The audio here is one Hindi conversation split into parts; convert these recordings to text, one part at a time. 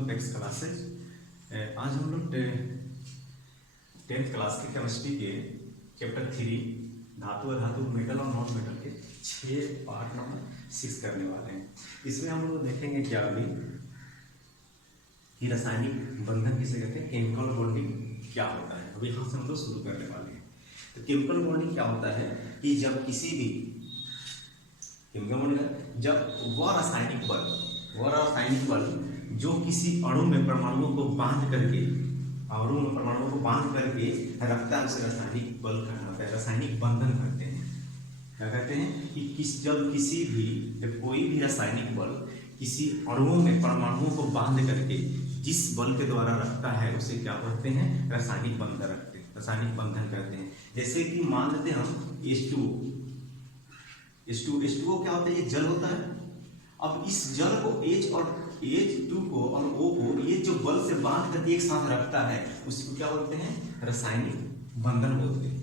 Of x classes. आज हम लोग 10th क्लास के केमिस्ट्री के चैप्टर 3 धातु अधातु मेटल और नॉन मेटल के 6 पार्ट नंबर 6 करने वाले हैं। इसमें हम लोग देखेंगे क्या अभी कि रासायनिक बंधन किसे कहते हैं, केमिकल बॉन्डिंग क्या होता है। अभी यहाँ से हम लोग शुरू करने वाले हैं। तो केमिकल बॉन्डिंग क्या होता है कि जब किसी भी केमिकल बॉन्डिंग जब वह रासायनिक बल जो किसी अणु में परमाणुओं को बांध करके रखता है उसे रासायनिक बल कहलाता है, रासायनिक बंधन कहते हैं। क्या कहते हैं कि जब कोई भी रासायनिक बल किसी अणुओं में परमाणुओं को बांध करके जिस बल के द्वारा रखता है उसे क्या कहते हैं, रासायनिक बंधन कहते हैं। जैसे कि मान लेते हैं हम H2O क्या होता है, ये जल होता है। अब इस जल को H2 को और O को ये जो बल से बांध करके एक साथ रखता है उसको क्या बोलते हैं, रासायनिक बंधन बोलते हैं।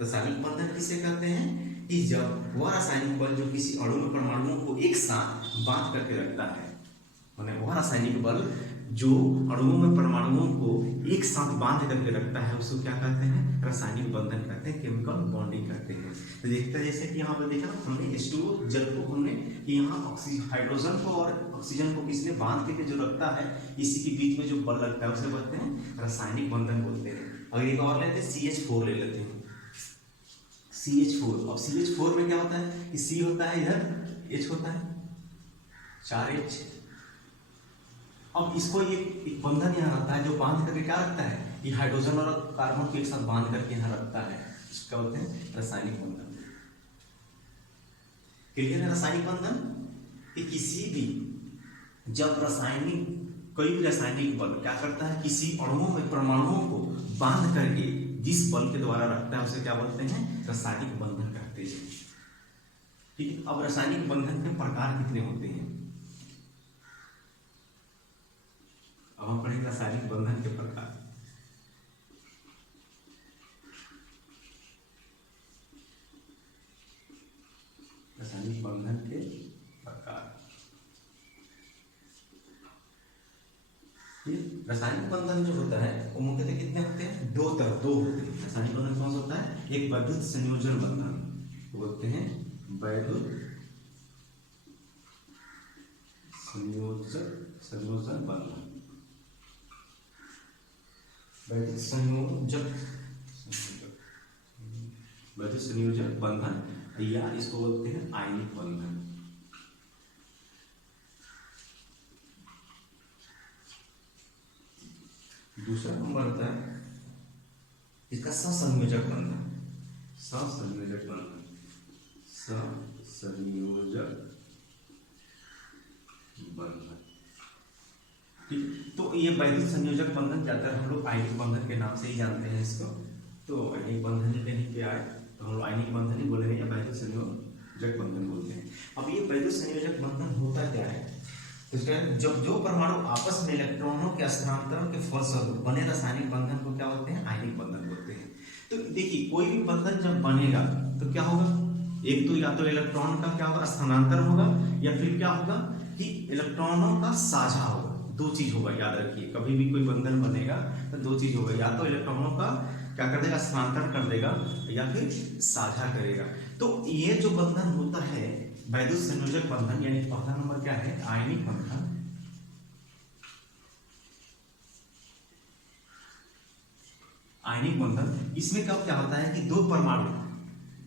रासायनिक बंधन किसे कहते हैं कि जब वह रासायनिक बल जो किसी अणु में परमाणुओं को एक साथ बांध करके रखता है, माने वह रासायनिक बल जो अणुओं में परमाणुओं को एक साथ बांध करके रखता है उसको क्या कहते हैं, रासायनिक बंधन कहते हैं, केमिकल बॉन्डिंग कहते हैं। तो देखते हैं जैसे कि यहाँ पर देखा हमने H2O जल को हमने यहाँ हाइड्रोजन को और ऑक्सीजन को किसने बांध के जो रखता है, इसी के बीच में जो बल लगता है उसे बोलते हैं रासायनिक बंधन बोलते हैं। अगर एक और लेते हैं CH4 ले लेते हैं, CH4। अब CH4 में क्या होता है कि C होता है, इधर H होता है, 4H। अब इसको एक बंधन यहाँ रखता है जो बांध करके क्या रखता है, ये हाइड्रोजन और कार्बन को एक साथ बांध करके यहाँ रखता है, इसको बोलते हैं रासायनिक बंधन। क्लियर है रासायनिक बंधन कि कोई भी रासायनिक बल क्या करता है, किसी अणुओं में परमाणुओं को बांध करके जिस बल के द्वारा रखता है उसे क्या बोलते हैं, रासायनिक बंधन कहते हैं। ठीक है। अब रासायनिक बंधन के प्रकार कितने होते हैं, अब हम पढ़ेंगे रासायनिक बंधन के प्रकार। रासायनिक बंधन के प्रकार। रासायनिक बंधन जो होता है वो मुख्यतः कितने होते हैं, दो होते हैं। रासायनिक बंधन कौन सा होता है, एक वैद्युत संयोजन बंधन बोलते हैं, वैद्युत संयोजन बंधन, वैद्युत संयोजक बंधन, या इसको बोलते हैं आयनिक बंधन। दूसरा नंबर होता है इसका सहसंयोजक बंधन। ठीक। तो ये वैद्युत संयोजक बंधन ज्यादातर हम लोग आयनिक बंधन के नाम से ही जानते हैं इसको। तो आयनिक बंधन ही कहीं पे आए तो हम लोग आयनिक बंधन ही बोलेंगे या वैद्युत संयोजक बंधन बोलते हैं। अब ये वैद्युत संयोजक बंधन होता क्या है, तो जब जो परमाणु आपस में इलेक्ट्रॉनों के स्थानांतरण के फलस्वरूप बने रासायनिक बंधन को क्या बोलते हैं, आयनिक बंधन बोलते हैं। तो देखिए कोई भी बंधन जब बनेगा तो क्या होगा, एक तो या तो इलेक्ट्रॉन का क्या होगा, स्थानांतरण होगा, या फिर क्या होगा कि इलेक्ट्रॉनों का साझा होगा। दो चीज होगा, याद रखिए कभी भी कोई बंधन बनेगा तो दो चीज होगा, या तो इलेक्ट्रॉनों का क्या कर देगा, स्थानांतरण कर देगा, या फिर साझा करेगा। तो ये जो बंधन होता है वैद्युत संयोजक बंधन, यानी पहला नंबर क्या है, आयनिक बंधन। आयनिक बंधन इसमें कब क्या होता है कि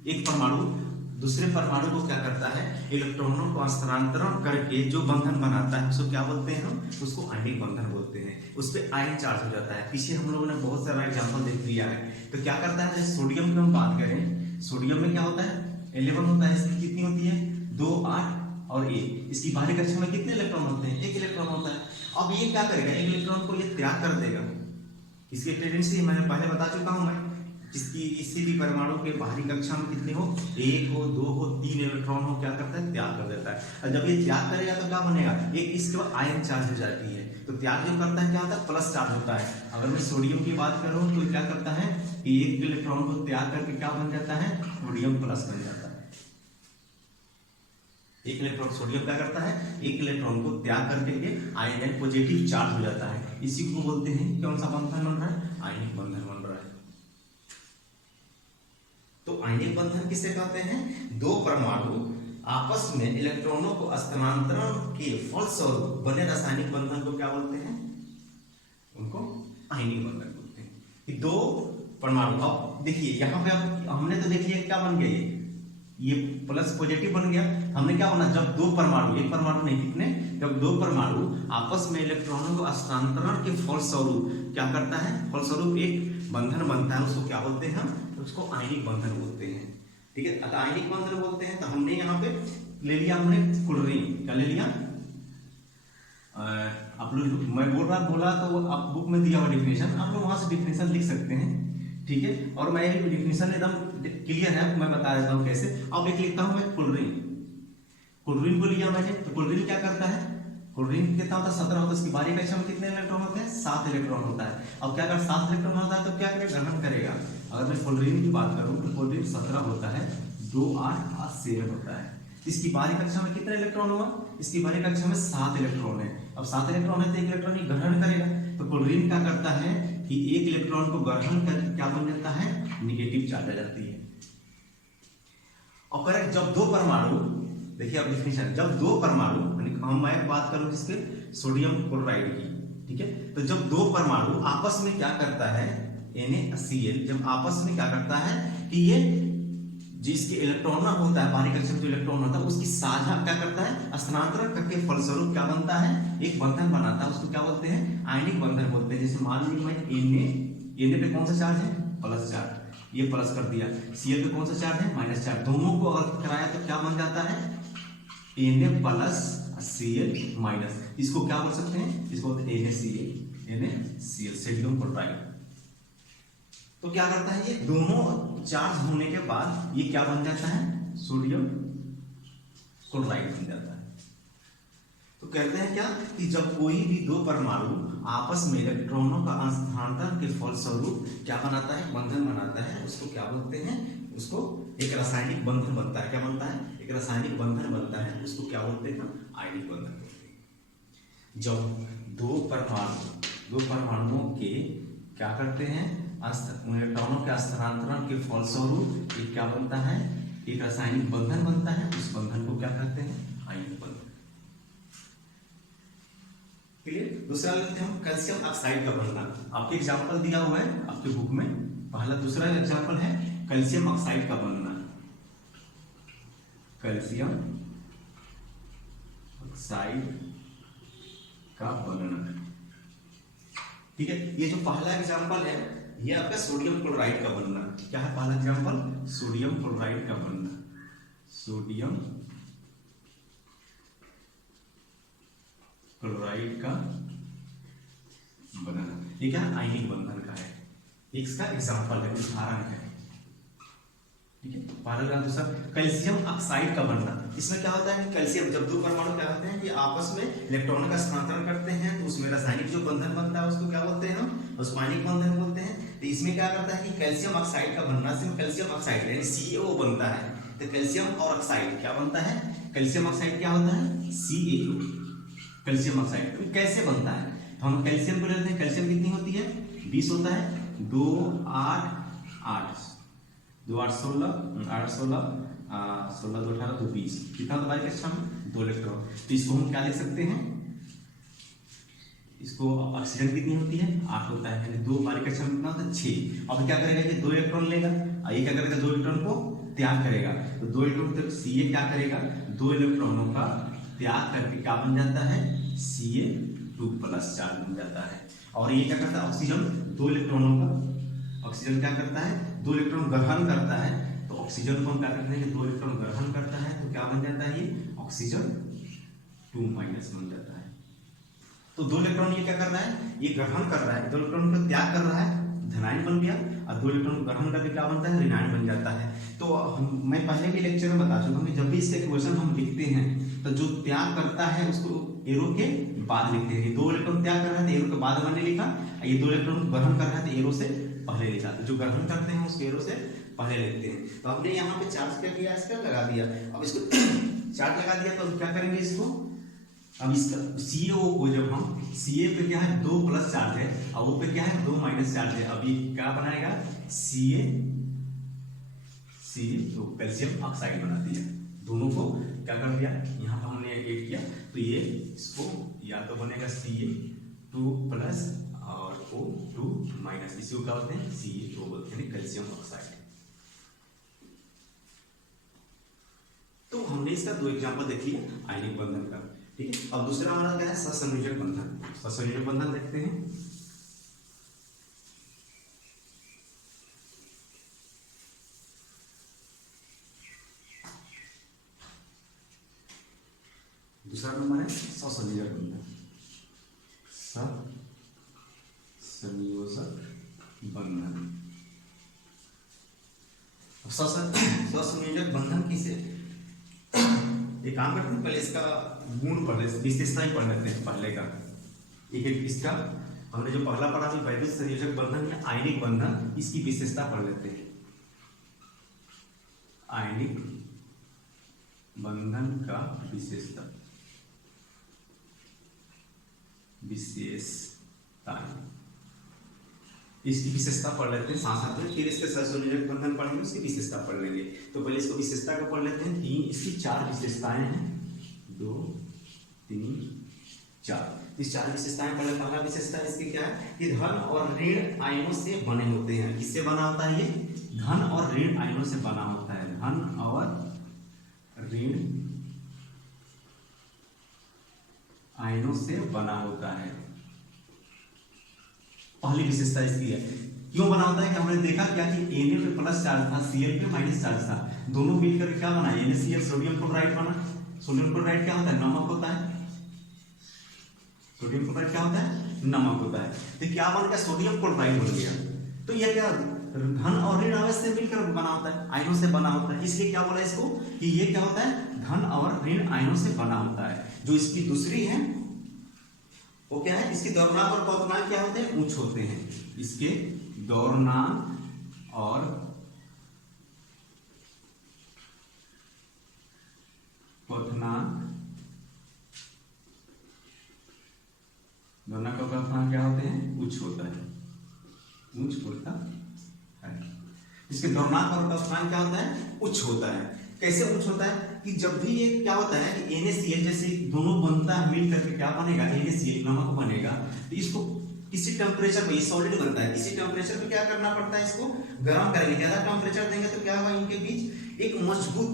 एक परमाणु दूसरे परमाणु को क्या करता है, इलेक्ट्रॉनों को स्थानांतरण करके जो बंधन बनाता है उसको क्या बोलते हैं, हम उसको आयनिक बंधन बोलते हैं। उस पर आयन चार्ज हो जाता है। पीछे हम लोगों ने बहुत सारा एग्जांपल देख लिया है। तो क्या करता है, जैसे सोडियम की हम बात करें, सोडियम में क्या होता है, 11 होता है, इसकी कितनी होती है, 2, 8 और 1। इसकी बाहरी कक्षा में कितने इलेक्ट्रॉन होते हैं, 1 इलेक्ट्रॉन होता है। अब ये क्या करेगा, 1 इलेक्ट्रॉन को ये त्याग कर देगा। इसकी टेंडेंसी मैंने पहले बता चुका हूं मैं, जिसकी किसी भी परमाणु के बाहरी कक्षा में कितने हो, 1 हो, 2 हो, 3 इलेक्ट्रॉन हो, क्या करता है, त्याग कर देता है। और जब ये त्याग करेगा तो क्या बनेगा, एक इसके बाद आयन चार्ज हो जाती है। तो त्याग जो करता है क्या होता है, प्लस चार्ज होता है। अगर मैं सोडियम की बात करूं तो क्या करता है कि 1 इलेक्ट्रॉन को त्याग करके क्या बन जाता है, सोडियम प्लस बन जाता है। एक इलेक्ट्रॉन सोडियम क्या करता है, एक इलेक्ट्रॉन को त्याग करके आयन पॉजिटिव चार्ज हो जाता है। इसी को बोलते हैं कौन सा बंधन बन रहा है, आयनिक बंधन बन रहा है। तो आयनिक बंधन किसे कहते हैं, दो परमाणु आपस में इलेक्ट्रॉनों को स्थानांतरण के फलस्वरूप बने रासायनिक बंधन को क्या बोलते हैं, उनको आयनिक बंधन बोलते हैं। कि दो परमाणु, अब देखिए यहाँ पे अब हमने तो देख लिया क्या बन गया, ये प्लस पॉजिटिव बन गया। हमने क्या बना, जब दो परमाणु, एक परमाणु नहीं कितने, जब दो परमाणु आपस में इलेक्ट्रॉनों को स्थानांतरण के फलस्वरूप क्या करता है, फलस्वरूप एक बंधन बनता है, उसको क्या बोलते हैं, उसको आयनिक बंधन बोलते हैं। ठीक है, अगर आयनिक बंधन बोलते हैं तो हमने यहाँ पे ले लिया, हमने क्लोरीन क्या ले लिया, आप लोग, मैं बोला तो आप बुक में दिया हुआ डिफिनेशन, आप लोग वहां से डिफिनेशन लिख सकते हैं। ठीक है, और मैं भी डिफिनेशन एकदम क्लियर है, मैं बता देता हूँ कैसे। अब एक लिखता हूँ मैं क्लोरीन, क्लोरीन को लिया मैंने, तो क्लोरीन क्या करता है, क्लोरीन कितना होता है, 17 होता है। इसकी बाहरी कक्षा में कितने इलेक्ट्रॉन होते हैं, 7 इलेक्ट्रॉन होता है। अब क्या अगर 7 इलेक्ट्रॉन होता है तो क्या करेगा, ग्रहण करेगा। अगर मैं क्लोरीन की बात करूँ तो क्लोरीन 17 होता है, 2 8 8 7 होता है। इसकी बाहरी कक्षा में कितने इलेक्ट्रॉन हुआ, इसकी बाहरी कक्षा में 7 इलेक्ट्रॉन है। अब 7 इलेक्ट्रॉन है तो एक इलेक्ट्रॉन ही ग्रहण करेगा, तो क्लोरीन क्या करता है कि एक इलेक्ट्रॉन को ग्रहण करके क्या बन जाता है, निगेटिव चार्ज आ जाती है। और करेक्ट, जब दो परमाणु, देखिए अब डिफिनेशन, जब दो परमाणु, हम मैं बात करूं किसके, सोडियम क्लोराइड की। ठीक है, तो जब दो परमाणु आपस में क्या करता है, NaCl, जब आपस में क्या करता है कि ये जिसके इलेक्ट्रॉन होता है, बाहरी कक्षा में जो इलेक्ट्रॉन होता है उसकी साझा क्या करता है, स्थानांतरण करके फलस्वरूप क्या बनता है, एक बंधन बनाता है, उसको क्या बोलते हैं, आयनिक बंधन बोलते हैं। जैसे मान लीजिए मैं Na पे कौन सा चार्ज है, प्लस चार्ज, ये प्लस कर दिया, Cl पे कौन सा चार्ज है, माइनस चार्ज, दोनों को अगर कराया तो क्या बन जाता है, Na प्लस Cl माइनस, इसको क्या बोल सकते हैं, इसको बोलते हैं NaCl, सोडियम क्लोराइड। तो क्या करता है, ये दोनों चार्ज होने के बाद ये क्या बन जाता है, सोडियम क्लोराइड बन जाता है। तो कहते हैं क्या कि जब कोई भी दो परमाणु आपस में इलेक्ट्रॉनों का स्थानांतरण के फलस्वरूप क्या बनाता है, बंधन बनाता है, उसको क्या बोलते हैं, उसको एक रासायनिक बंधन बनता है। क्या बनता है, एक रासायनिक बंधन बनता है, उसको क्या बोलते हैं, आयनिक बंधन बोलते हैं। जब दो परमाणुओं के क्या करते हैं, इलेक्ट्रॉनों के स्थानांतरण के फलस्वरूप एक क्या बनता है, एक रासायनिक बंधन बनता है, उस बंधन को क्या कहते हैं, आयनिक बंधन। क्लियर। दूसरा लेते हैं हम कैल्शियम ऑक्साइड का बनना। आपके एग्जांपल दिया हुआ है आपके बुक में, पहला दूसरा एग्जांपल है कैल्शियम ऑक्साइड का बनना, कैल्शियम ऑक्साइड का बनना। ठीक है, ये जो पहला एग्जांपल है ये आपका सोडियम क्लोराइड का बनना। क्या है पहला एग्जांपल, सोडियम क्लोराइड का बनना, सोडियम क्लोराइड का बनना। ये क्या आयनिक बंधन का है, इसका एग्जांपल है, उदाहरण है। ठीक है, पहला दूसरा कैल्शियम ऑक्साइड का बनना। इसमें क्या होता है कि कैल्शियम, जब दो परमाणु क्या होते हैं कि आपस में इलेक्ट्रॉनों का स्थानांतरण करते हैं तो उसमें रासायनिक जो बंधन बनता है उसको क्या बोलते हैं, हम उसको आयनिक बंधन बोलते हैं। तो इसमें क्या करता है कि कैल्शियम ऑक्साइड का बनना से कैल्शियम ऑक्साइड यानी CaO बनता है। तो कैल्शियम और ऑक्साइड क्या बनता है, कैल्शियम ऑक्साइड क्या होता है, CaO, कैल्शियम ऑक्साइड। तो कैसे बनता है, तो हम कैल्शियम को लेते हैं, कैल्शियम कितनी होती है, 20 होता है, 2 8 8 2 8 16 8 16 16 2 18 तो 20, कितना होता है कक्षा में, 2 इलेक्ट्रॉन। तो इसको हम क्या लिख सकते हैं, इसको ऑक्सीजन कितनी होती है, 8 होता है, यानी 2 बारी कक्षा में कितना होता है, 6। अब क्या करेगा कि 2 इलेक्ट्रॉन लेगा, ये क्या करेगा, 2 इलेक्ट्रॉन को त्याग करेगा। तो 2 इलेक्ट्रॉन तक Ca क्या करेगा, 2 इलेक्ट्रॉनों का त्याग करके क्या बन जाता है, Ca2 प्लस चार्ज बन जाता है। और ये क्या करता है, ऑक्सीजन 2 इलेक्ट्रॉनों का, ऑक्सीजन क्या करता है, 2 इलेक्ट्रॉन ग्रहण करता है। तो ऑक्सीजन को हम क्या करते हैं कि 2 इलेक्ट्रॉन ग्रहण करता है तो क्या बन जाता है, ये ऑक्सीजन 2 माइनस बन जाता है। तो 2 इलेक्ट्रॉन ये क्या कर रहा है, ये ग्रहण कर रहा है, 2 इलेक्ट्रॉन का त्याग कर रहा है, धनायन बन गया, और 2 इलेक्ट्रॉन ग्रहण करके क्या बनता है, ऋणायन बन जाता है। तो मैं पहले भी लेक्चर में बता चुका हूं, जब भी इसका इक्वेशन हम लिखते हैं तो जो त्याग करता है उसको एरो के बाद लिखते हैं। 2 इलेक्ट्रॉन त्याग कर रहा है तो एरो के बाद मैंने लिखा, ये 2 इलेक्ट्रॉन ग्रहण कर रहा है तो एरो से पहले लिखा। तो जो ग्रहण करते हैं उसको एरो से पहले लिखते हैं। तो हमने यहाँ पे चार्ज क्या किया, इसका लगा दिया। अब इसको चार्ज लगा दिया तो हम क्या करेंगे इसको, अब इसका CO को जब हम CA पे क्या है 2 प्लस चार्ज है और वो पे क्या है 2 माइनस चार्ज है, अभी क्या बनाएगा CA तो कैल्शियम ऑक्साइड बना दिया। दोनों को क्या कर दिया, यहाँ पर हमने एक किया तो ये इसको या तो बनेगा CA2 प्लस और O2 माइनस, इसी को क्या बोलते हैं CA2 बोलते हैं, कैल्शियम ऑक्साइड। तो हमने इसका 2 एग्जांपल देख लिया आयनिक बंधन का, ठीक है। अब दूसरा हमारा क्या है सहसंयोजक बंधन। सहसंयोजक बंधन देखते हैं। दूसरा नंबर है सहसंयोजक बंधन। सहसंयोजक बंधन। सहसंयोजक बंधन किसे, एक काम करते हैं, पहले इसका गुण पढ़ लेते, विशेषता ही पढ़ लेते हैं पहले का। एक एक इसका हमने जो पहला पढ़ा था वैद्युत संयोजक बंधन या आयनिक बंधन, इसकी विशेषता पढ़ लेते हैं। आयनिक बंधन का विशेषता, इसकी विशेषता पढ़ लेते हैं साथ साथ में, फिर इसके सहसंयोजक बंधन पढ़ेंगे, उसकी विशेषता पढ़ लेंगे। तो पहले इसको विशेषता का पढ़ लेते हैं। इसकी 4 विशेषताएं हैं, 2 3 4। इस 4 विशेषताएं पहले पहला विशेषता इसकी क्या है कि धन और ऋण आयनों से बने होते हैं। किससे बना होता है ये, धन और ऋण आयनों से बना होता है। धन और ऋण आयनों से बना होता है, पहली विशेषता इसकी है। क्यों बना होता है कि हमने देखा क्या कि Na पे प्लस चार्ज था, Cl पे माइनस चार्ज था, दोनों मिलकर क्या बना, NaCl सोडियम क्लोराइड बना। सोडियम क्लोराइड क्या होता है, नमक होता है। सोडियम क्लोराइड क्या होता है, नमक होता है। तो क्या बन गया, सोडियम क्लोराइड बन गया। तो यह क्या धन और ऋण आवेश से मिलकर बना होता है, आयनों से बना होता है। इसलिए क्या बोला इसको कि ये क्या होता है, धन और ऋण आयनों से बना होता है। जो इसकी दूसरी है वो क्या है, इसके द्रव्यमान और क्वथनांक क्या होते हैं, उच्च होते हैं। इसके द्रव्यमान और क्वथनांक क्या होते हैं, उच्च होता है, उच्च होता है। इसके द्रव्यमान और क्वथनांक क्या होता है, उच्च होता है। कैसे उच्च होता है कि जब भी ये क्या होता है कि NaCl जैसे दोनों बनता है मिल करके क्या बनेगा, NaCl नमक बनेगा। तो इसको किसी टेम्परेचर पे, ये सॉलिड बनता है, किसी टेम्परेचर पे क्या करना पड़ता है, इसको गर्म करेंगे। ज्यादा टेम्परेचर देंगे तो क्या होगा, इनके बीच एक मजबूत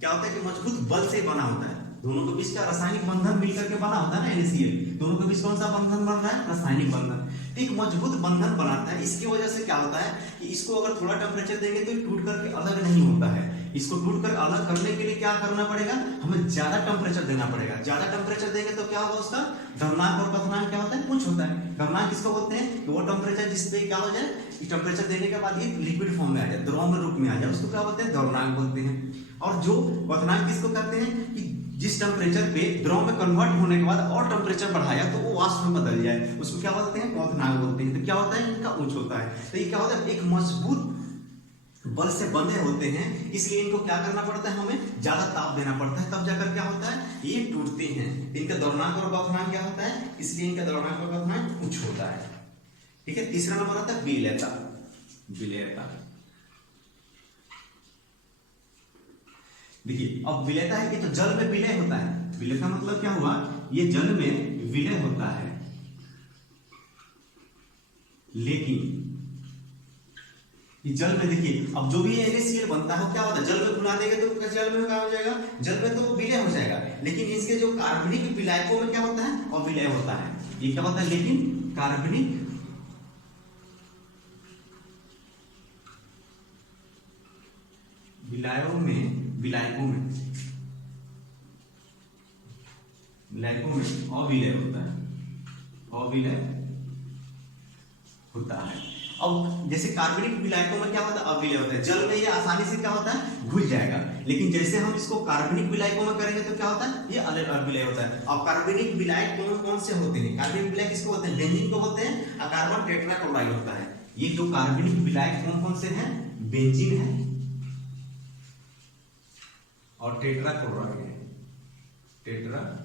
क्या होता है कि मजबूत बल से बना होता है। दोनों के बीच का रासायनिक बंधन मिलकर के बना होता है ना NaCl, दोनों के बीच कौन सा बंधन बन रहा है, रासायनिक बंधन। एक मजबूत बंधन बनाता है। इसकी वजह से क्या होता है कि इसको अगर थोड़ा टेम्परेचर देंगे तो टूट करके अलग नहीं होता है। इसको टूट कर अलग करने के लिए क्या करना पड़ेगा, हमें ज्यादा टेम्परेचर देना पड़ेगा। ज्यादा टेम्परेचर देंगे तो क्या होगा, उसका द्रव्यमान और क्वथनांक क्या होता है, कुछ होता है। द्रव्यमान किसको बोलते हैं, कि वो टेम्परेचर जिस पे क्या हो जाए, टेम्परेचर देने के बाद ये लिक्विड फॉर्म में आ जाए, द्रव में रूप में आ जाए, उसको क्या बोलते हैं, द्रव्यमान बोलते हैं। और जो क्वथनांक किसको कहते हैं कि जिस टेम्परेचर पे द्रव में कन्वर्ट होने के बाद और टेम्परेचर बढ़ाया तो वो वाष्प में बदल जाए, उसको क्या बोलते हैं, क्वथनांक बोलते हैं। तो क्या होता है, इनका उच्च होता है। तो ये क्या होता है, एक मजबूत बल से बंधे होते हैं, इसलिए इनको क्या करना पड़ता है, हमें ज्यादा ताप देना पड़ता है, तब जाकर क्या होता है, ये टूटते हैं। इनका द्रव्यमान और क्वथनांक क्या होता है, इसलिए इनका द्रव्यमान और क्वथनांक उच्च होता है। ठीक है। तीसरा नंबर आता है विलेयता। विलेयता देखिए, अब विलेयता है कि तो जल में विलय होता है। विलेयता मतलब क्या हुआ, ये जल में विलय होता है, लेकिन ये जल में देखिए, अब जो भी NaCl बनता है क्या होता है, जल में घुला देंगे तो जल में क्या हो जाएगा, जल में तो विलय हो जाएगा। लेकिन इसके जो कार्बनिक विलायकों में क्या होता है, अविलय होता है। ये क्या होता है, लेकिन कार्बनिक विलायकों में अविलय होता है, अविलय होता है। अब जैसे कार्बनिक विलायकों में क्या होता है, अविलय होता है। जल में ये आसानी से क्या होता है, घुल जाएगा। लेकिन जैसे हम इसको कार्बनिक विलायकों में करेंगे तो क्या होता है, ये अविलय होता है। अब कार्बनिक विलायक कौन कौन से होते हैं, कार्बनिक विलायक किसको बोलते हैं, बेंजीन को बोलते हैं, और कार्बन टेट्राक्लोराइड होता है। ये जो कार्बनिक विलायक कौन कौन से हैं, बेंजीन है और टेट्राक्लोराइड है, टेट्राक्लोराइड,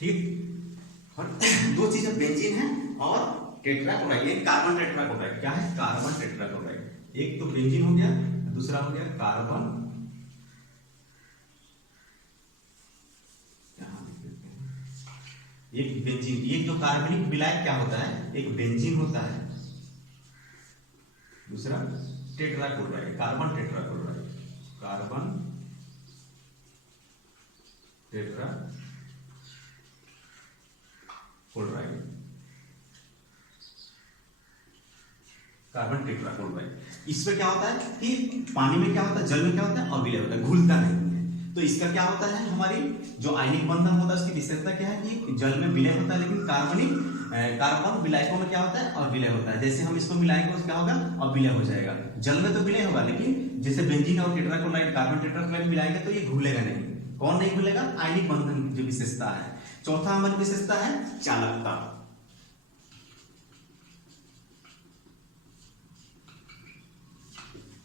ठीक। और दो चीजें बेंजीन है और टेट्राक्लोराइड, एक कार्बन टेट्राक्लोराइड। क्या है? Carbon tetrachloride. एक तो बेंजीन हो गया, दूसरा हो गया कार्बन, एक बेंजीन। एक जो कार्बनिक विलायक क्या होता है? एक बेंजीन होता है, दूसरा tetrachloride, carbon tetrachloride, carbon tetrachloride, carbon tetrachloride. इसमें क्या होता है कि पानी में क्या होता है, जल में क्या होता है, अविलय होता है, घुलता नहीं है। तो इसका क्या होता है, हमारी जो आयनिक बंधन होता है उसकी विशेषता क्या है कि जल में विलय होता है, लेकिन कार्बन विलायकों में क्या होता है, अविलय होता है। जैसे हम इसको मिलाएंगे तो क्या होगा, अविलय हो जाएगा। जल में तो विलय होगा, लेकिन जैसे बेंजीन और टेट्राक्लोराइड, कार्बन टेट्राक्लोराइड मिलाएंगे तो ये घुलेगा नहीं। कौन नहीं घुलेगा? आयनिक बंधन जो विशेषता है। चौथा हमारी विशेषता है चालकता।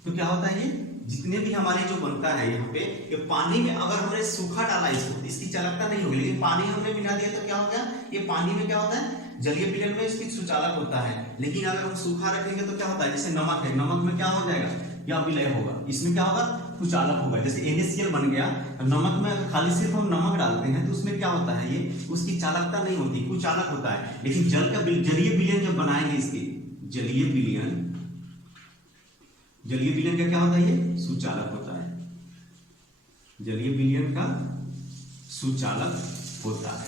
तो क्या होता है, ये जितने भी हमारे जो बनता है यहाँ पे, ये पानी में अगर हमने सूखा डाला इसको, इसकी चालकता नहीं होगी, लेकिन पानी हमने मिला दिया तो क्या हो गया, ये पानी में क्या होता है, जलीय विलयन में इसकी सुचालक होता है। लेकिन अगर हम सूखा रखेंगे तो क्या होता है, जैसे नमक है, नमक में क्या हो जाएगा, या विलय होगा, इसमें क्या होगा, कुचालक होगा। जैसे NaCl बन गया, नमक में अगर खाली सिर्फ हम नमक डालते हैं तो उसमें क्या होता है, ये उसकी चालकता नहीं होती, कुचालक होता है। लेकिन जल का जलीय विलयन जब बनाएंगे, इसके जलीय विलयन का क्या होता है, ये सुचालक होता है, जलीय विलयन का सुचालक होता है।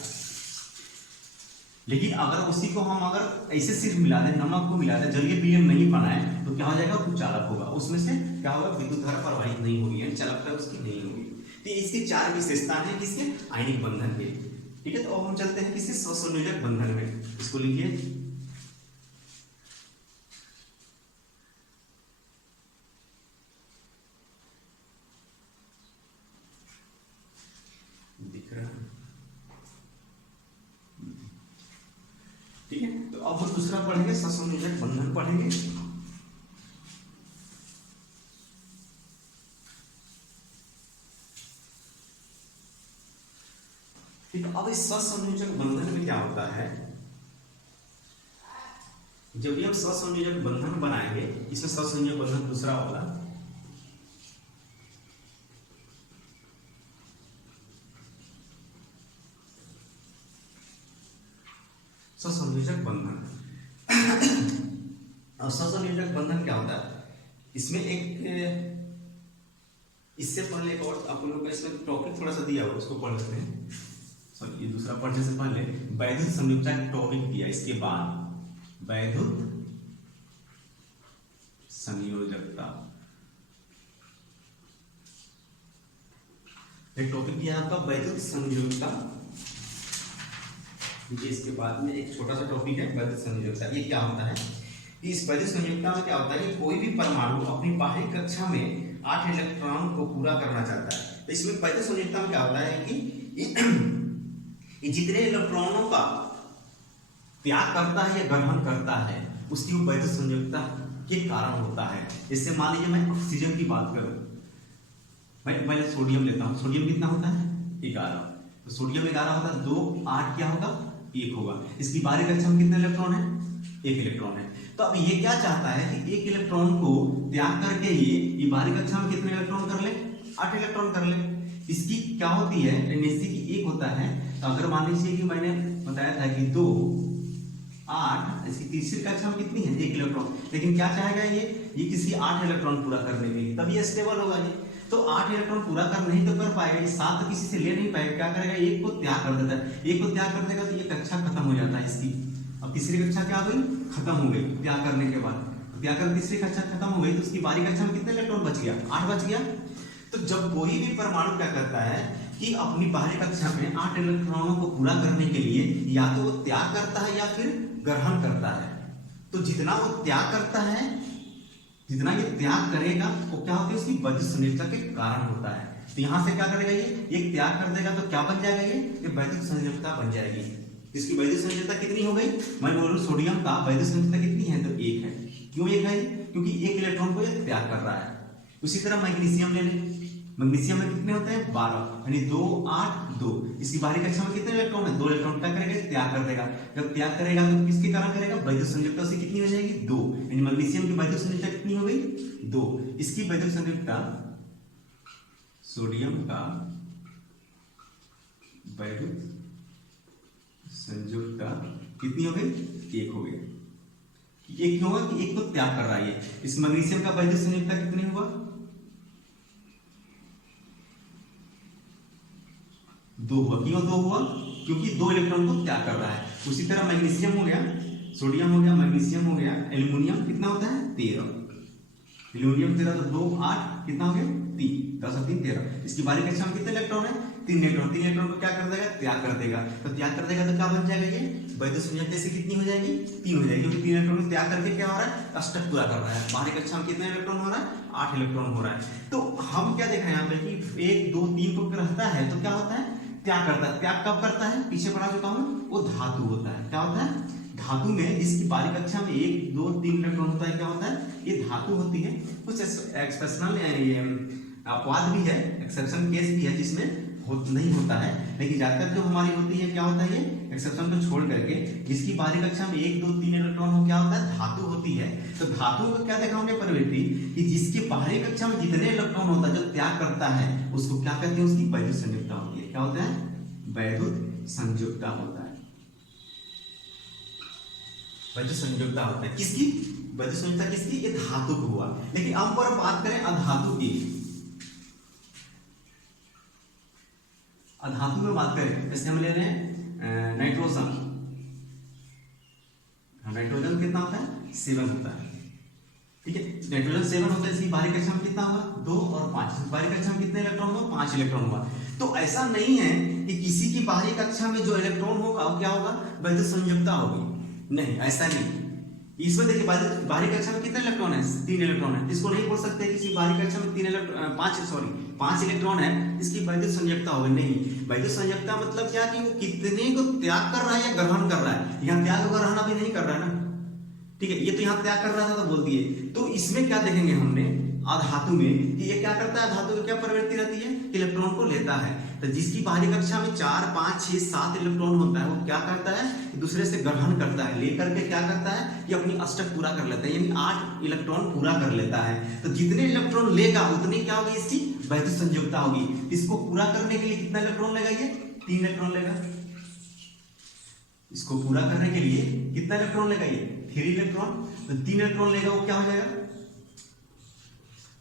लेकिन अगर उसी को हम अगर ऐसे सिर्फ मिला दें, नमक को मिला दें, जलीय विलयन नहीं बनाए तो क्या हो जाएगा, कुचालक होगा। उसमें से क्या होगा, विद्युत धारा प्रवाहित नहीं होगी, यानी चालकता उसकी नहीं होगी। तो इसकी चार विशेषता है किसके, आयनिक बंधन के। ठीक है, तो अब हम चलते हैं किसी स्वसंयोजक बंधन में। इसको लिखिए, ठीक है। तो अब हम दूसरा पढ़ेंगे, सहसंयोजक बंधन पढ़ेंगे। ठीक है, अब इस सहसंयोजक बंधन में क्या होता है, जब भी हम सहसंयोजक बंधन बनाएंगे, इसमें सहसंयोजक बंधन दूसरा होगा, सहसंयोजक बंधन। और सहसंयोजक बंधन क्या होता है, इसमें एक, इससे पहले एक और आप लोगों का इसमें टॉपिक थोड़ा सा दिया हुआ, उसको पढ़ लेते हैं। सॉरी, ये दूसरा पढ़ने से पहले वैद्युत संयुक्ता का टॉपिक दिया, इसके बाद वैद्युत संयोजकता एक टॉपिक दिया आपका, वैद्युत संयोजकता। इसके बाद में एक छोटा सा टॉपिक है वैद्युत संयोजकता। ये क्या होता है, इस वैद्युत संयोजकता में क्या होता है कि कोई भी परमाणु अपनी बाह्य कक्षा में 8 इलेक्ट्रॉन को पूरा करना चाहता है। तो इसमें वैद्युत संयोजकता में क्या होता है कि ये जितने इलेक्ट्रॉनों का त्याग करता है या ग्रहण करता है, उसकी वो वैद्युत संयोजकता के कारण होता है। जैसे मान लीजिए मैं ऑक्सीजन की बात करूं, मैं पहले सोडियम लेता हूं। सोडियम कितना होता है, 11। तो सोडियम 11 होता है, 2 8 क्या होगा, 1 होगा। इसकी बाहरी कक्षा में कितने इलेक्ट्रॉन है, 1 इलेक्ट्रॉन है। तो अब ये क्या चाहता है कि 1 इलेक्ट्रॉन को त्याग करके ये बाहरी कक्षा में कितने इलेक्ट्रॉन कर ले, 8 इलेक्ट्रॉन कर ले। इसकी क्या होती है, टेंडेंसी की 1 होता है। तो अगर मान लीजिए कि मैंने बताया था कि 2 8, इसकी तीसरी कक्षा में कितनी है, 1 इलेक्ट्रॉन। लेकिन क्या चाहेगा ये किसी 8 इलेक्ट्रॉन पूरा करने के लिए, तभी ये स्टेबल होगा ये। तो 8 इलेक्ट्रॉन पूरा कर नहीं तो कर पाएगा, ये 7 किसी से ले नहीं पाएगा। क्या करेगा, 1 को त्याग कर देता है। 1 को त्याग कर देगा तो ये कक्षा खत्म हो जाता है इसकी। अब तीसरी कक्षा क्या हो गई, खत्म हो गई त्याग करने के बाद। त्याग कर तीसरी कक्षा खत्म हो गई तो उसकी बाहरी कक्षा में कितने इलेक्ट्रॉन बच गया, 8 बच गया। तो जब कोई भी परमाणु क्या करता है कि अपनी बाहरी कक्षा में 8 इलेक्ट्रॉनों को पूरा करने के लिए या तो वो त्याग करता है या फिर ग्रहण करता है। तो जितना वो त्याग करता है, जितना ये त्याग करेगा वो क्या होता है, उसकी वैद्युत संयोजकता के कारण होता है। तो यहां से क्या करेगा, ये एक त्याग कर देगा तो क्या बन जाएगा, ये वैद्युत संयोजकता बन जाएगी। इसकी वैद्युत संयोजकता कितनी हो गई? मैं बोल रहा हूँ सोडियम का वैद्युत संयोजकता कितनी है? तो 1 है। क्यों 1 है? क्योंकि 1 इलेक्ट्रॉन को ये त्याग कर रहा है। उसी तरह मैग्नीशियम ले लें। मैग्नीशियम में कितने होते हैं? 12, यानी 2 8 2। इसकी बाहरी कक्षा में कितने इलेक्ट्रॉन है? 2 इलेक्ट्रॉन। क्या करेगा? त्याग कर देगा। जब त्याग करेगा तो किसके कारण करेगा? वैद्युत संयोजकता उसकी कितनी हो जाएगी? 2, यानी मैग्नीशियम की वैद्युत संयोजकता कितनी हो गई? 2। इसकी वैद्युत संयोजकता, सोडियम का वैद्युत संयोजकता कितनी हो गई? 1 हो गई। ये क्यों होगा? कि 1 को त्याग कर रहा है ये। इस मैग्नीशियम का वैद्युत संयोजकता कितनी होगा? 2 हुआ। क्यों 2 हुआ? क्योंकि 2 इलेक्ट्रॉन को त्याग कर रहा है। उसी तरह मैग्नीशियम हो गया, सोडियम हो गया, मैग्नीशियम हो गया, एल्युमिनियम कितना होता है? 13। एल्युमिनियम 13 तो 2 8 कितना हो गया? 3, 10 और 3 13। इसकी बाहरी कक्षा में कितने इलेक्ट्रॉन है? 3 इलेक्ट्रॉन। 3 इलेक्ट्रॉन को क्या कर देगा? त्याग कर देगा। तो त्याग कर देगा तो क्या बन जाएगा? ये वैद्युत संयोजकता से कितनी हो जाएगी? 3 हो जाएगी। क्योंकि 3 इलेक्ट्रॉन को त्याग करके क्या हो रहा है? अष्टक पूरा कर रहा है। बाहरी कक्षा में कितने इलेक्ट्रॉन हो रहा है? 8 इलेक्ट्रॉन हो रहा है। तो हम क्या देख रहे हैं यहाँ पे कि 1 2 3 को रहता है तो क्या होता है? त्याग करता है। त्याग कब करता है? पीछे पढ़ा चुका हूं, वो धातु होता है। क्या होता है? धातु में जिसकी बाहरी कक्षा में 1 2 3 इलेक्ट्रॉन होता है, क्या होता है? ये धातु होती है। कुछ एक्सेप्शनल अपवाद भी है, एक्सेप्शन केस भी है जिसमें नहीं होता है, लेकिन ज्यादातर जो हमारी होती है क्या होता है? ये एक्सेप्शन को छोड़ करके जिसकी बाहरी कक्षा में 1 2 3 इलेक्ट्रॉन हो, क्या होता है? धातु होती है। तो धातु को क्या देखा हमने प्रवृत्ति कि जिसकी बाहरी कक्षा में जितने इलेक्ट्रॉन होता है, जो त्याग करता है, उसको क्या कहते हैं? उसकी वैद्युत संयोजकता होती है। क्या होता है? वैद्युत संयोजकता होता है। वैद्युत संयोजकता होता है किसकी? वैद्युत संयोजकता किसकी? ये धातु को हुआ। लेकिन अब पर बात करें अधातु की। अधातु में बात करें, जैसे हम ले रहे हैं नाइट्रोजन। नाइट्रोजन कितना होता है? 7 होता है। ठीक है, नाइट्रोजन 7 होता है। इसकी बाहरी कक्षा में कितना हुआ? 2 और 5। बाहरी कक्षा में कितने इलेक्ट्रॉन हुआ? 5 इलेक्ट्रॉन हुआ। तो ऐसा नहीं है कि किसी की बाहरी कक्षा में जो इलेक्ट्रॉन होगा वो क्या होगा? वैद्युत संयोजकता होगी। नहीं, ऐसा नहीं। इसमें देखिए बाहरी कक्षा में कितने इलेक्ट्रॉन है? 3 इलेक्ट्रॉन है। इसको नहीं बोल सकते कि किसी बाहरी कक्षा में 5 इलेक्ट्रॉन है, इसकी वैद्युत संयोजकता होगी। नहीं, वैद्युत संयोजकता मतलब क्या कि वो कितने को त्याग कर रहा है या ग्रहण कर रहा है। यहाँ त्याग और ग्रहण अभी नहीं कर रहा है ना। ठीक है, ये तो यहाँ त्याग कर रहा था तो बोल दिए। तो इसमें क्या देखेंगे हमने अधातु में कि ये क्या करता है? धातु की क्या प्रवृत्ति रहती है? इलेक्ट्रॉन को लेता है। तो जिसकी बाहरी कक्षा में 4 5 6 7 इलेक्ट्रॉन होता है, वो क्या करता है? दूसरे से ग्रहण करता है। लेकर के क्या करता है कि अपनी अष्टक पूरा कर लेता है, यानी 8 इलेक्ट्रॉन पूरा कर लेता है। तो जितने इलेक्ट्रॉन लेगा उतनी क्या होगी? इसकी वैद्युत संयोजकता होगी। इसको पूरा करने के लिए कितना इलेक्ट्रॉन लेगा? ये 3 इलेक्ट्रॉन लेगा। इसको पूरा करने के लिए कितना इलेक्ट्रॉन लेगा? ये 3 इलेक्ट्रॉन। तो 3 इलेक्ट्रॉन लेगा, वो क्या हो जाएगा?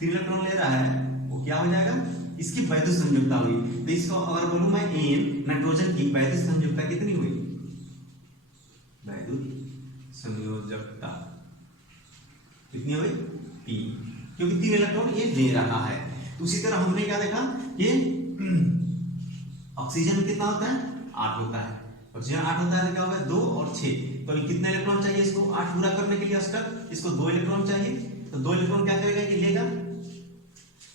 3 इलेक्ट्रॉन ले रहा है, वो क्या हो जाएगा? इसकी वैद्युत संयोजकता हुई। तो इसको अगर बोलूं मैं एन, नाइट्रोजन की वैद्युत संयोजकता कितनी हुई? वैद्युत संयोजकता कितनी हुई? 3, क्योंकि 3 इलेक्ट्रॉन ये ले रहा है। तो उसी तरह हमने क्या देखा कि ऑक्सीजन में कितना होता है? 8 होता है। ऑक्सीजन 8 होता है तो क्या होगा? 2 और 6। तो अभी कितने इलेक्ट्रॉन चाहिए इसको 8 पूरा करने के लिए अष्टक? इसको 2 इलेक्ट्रॉन चाहिए। तो 2 इलेक्ट्रॉन क्या करेगा? ये लेगा।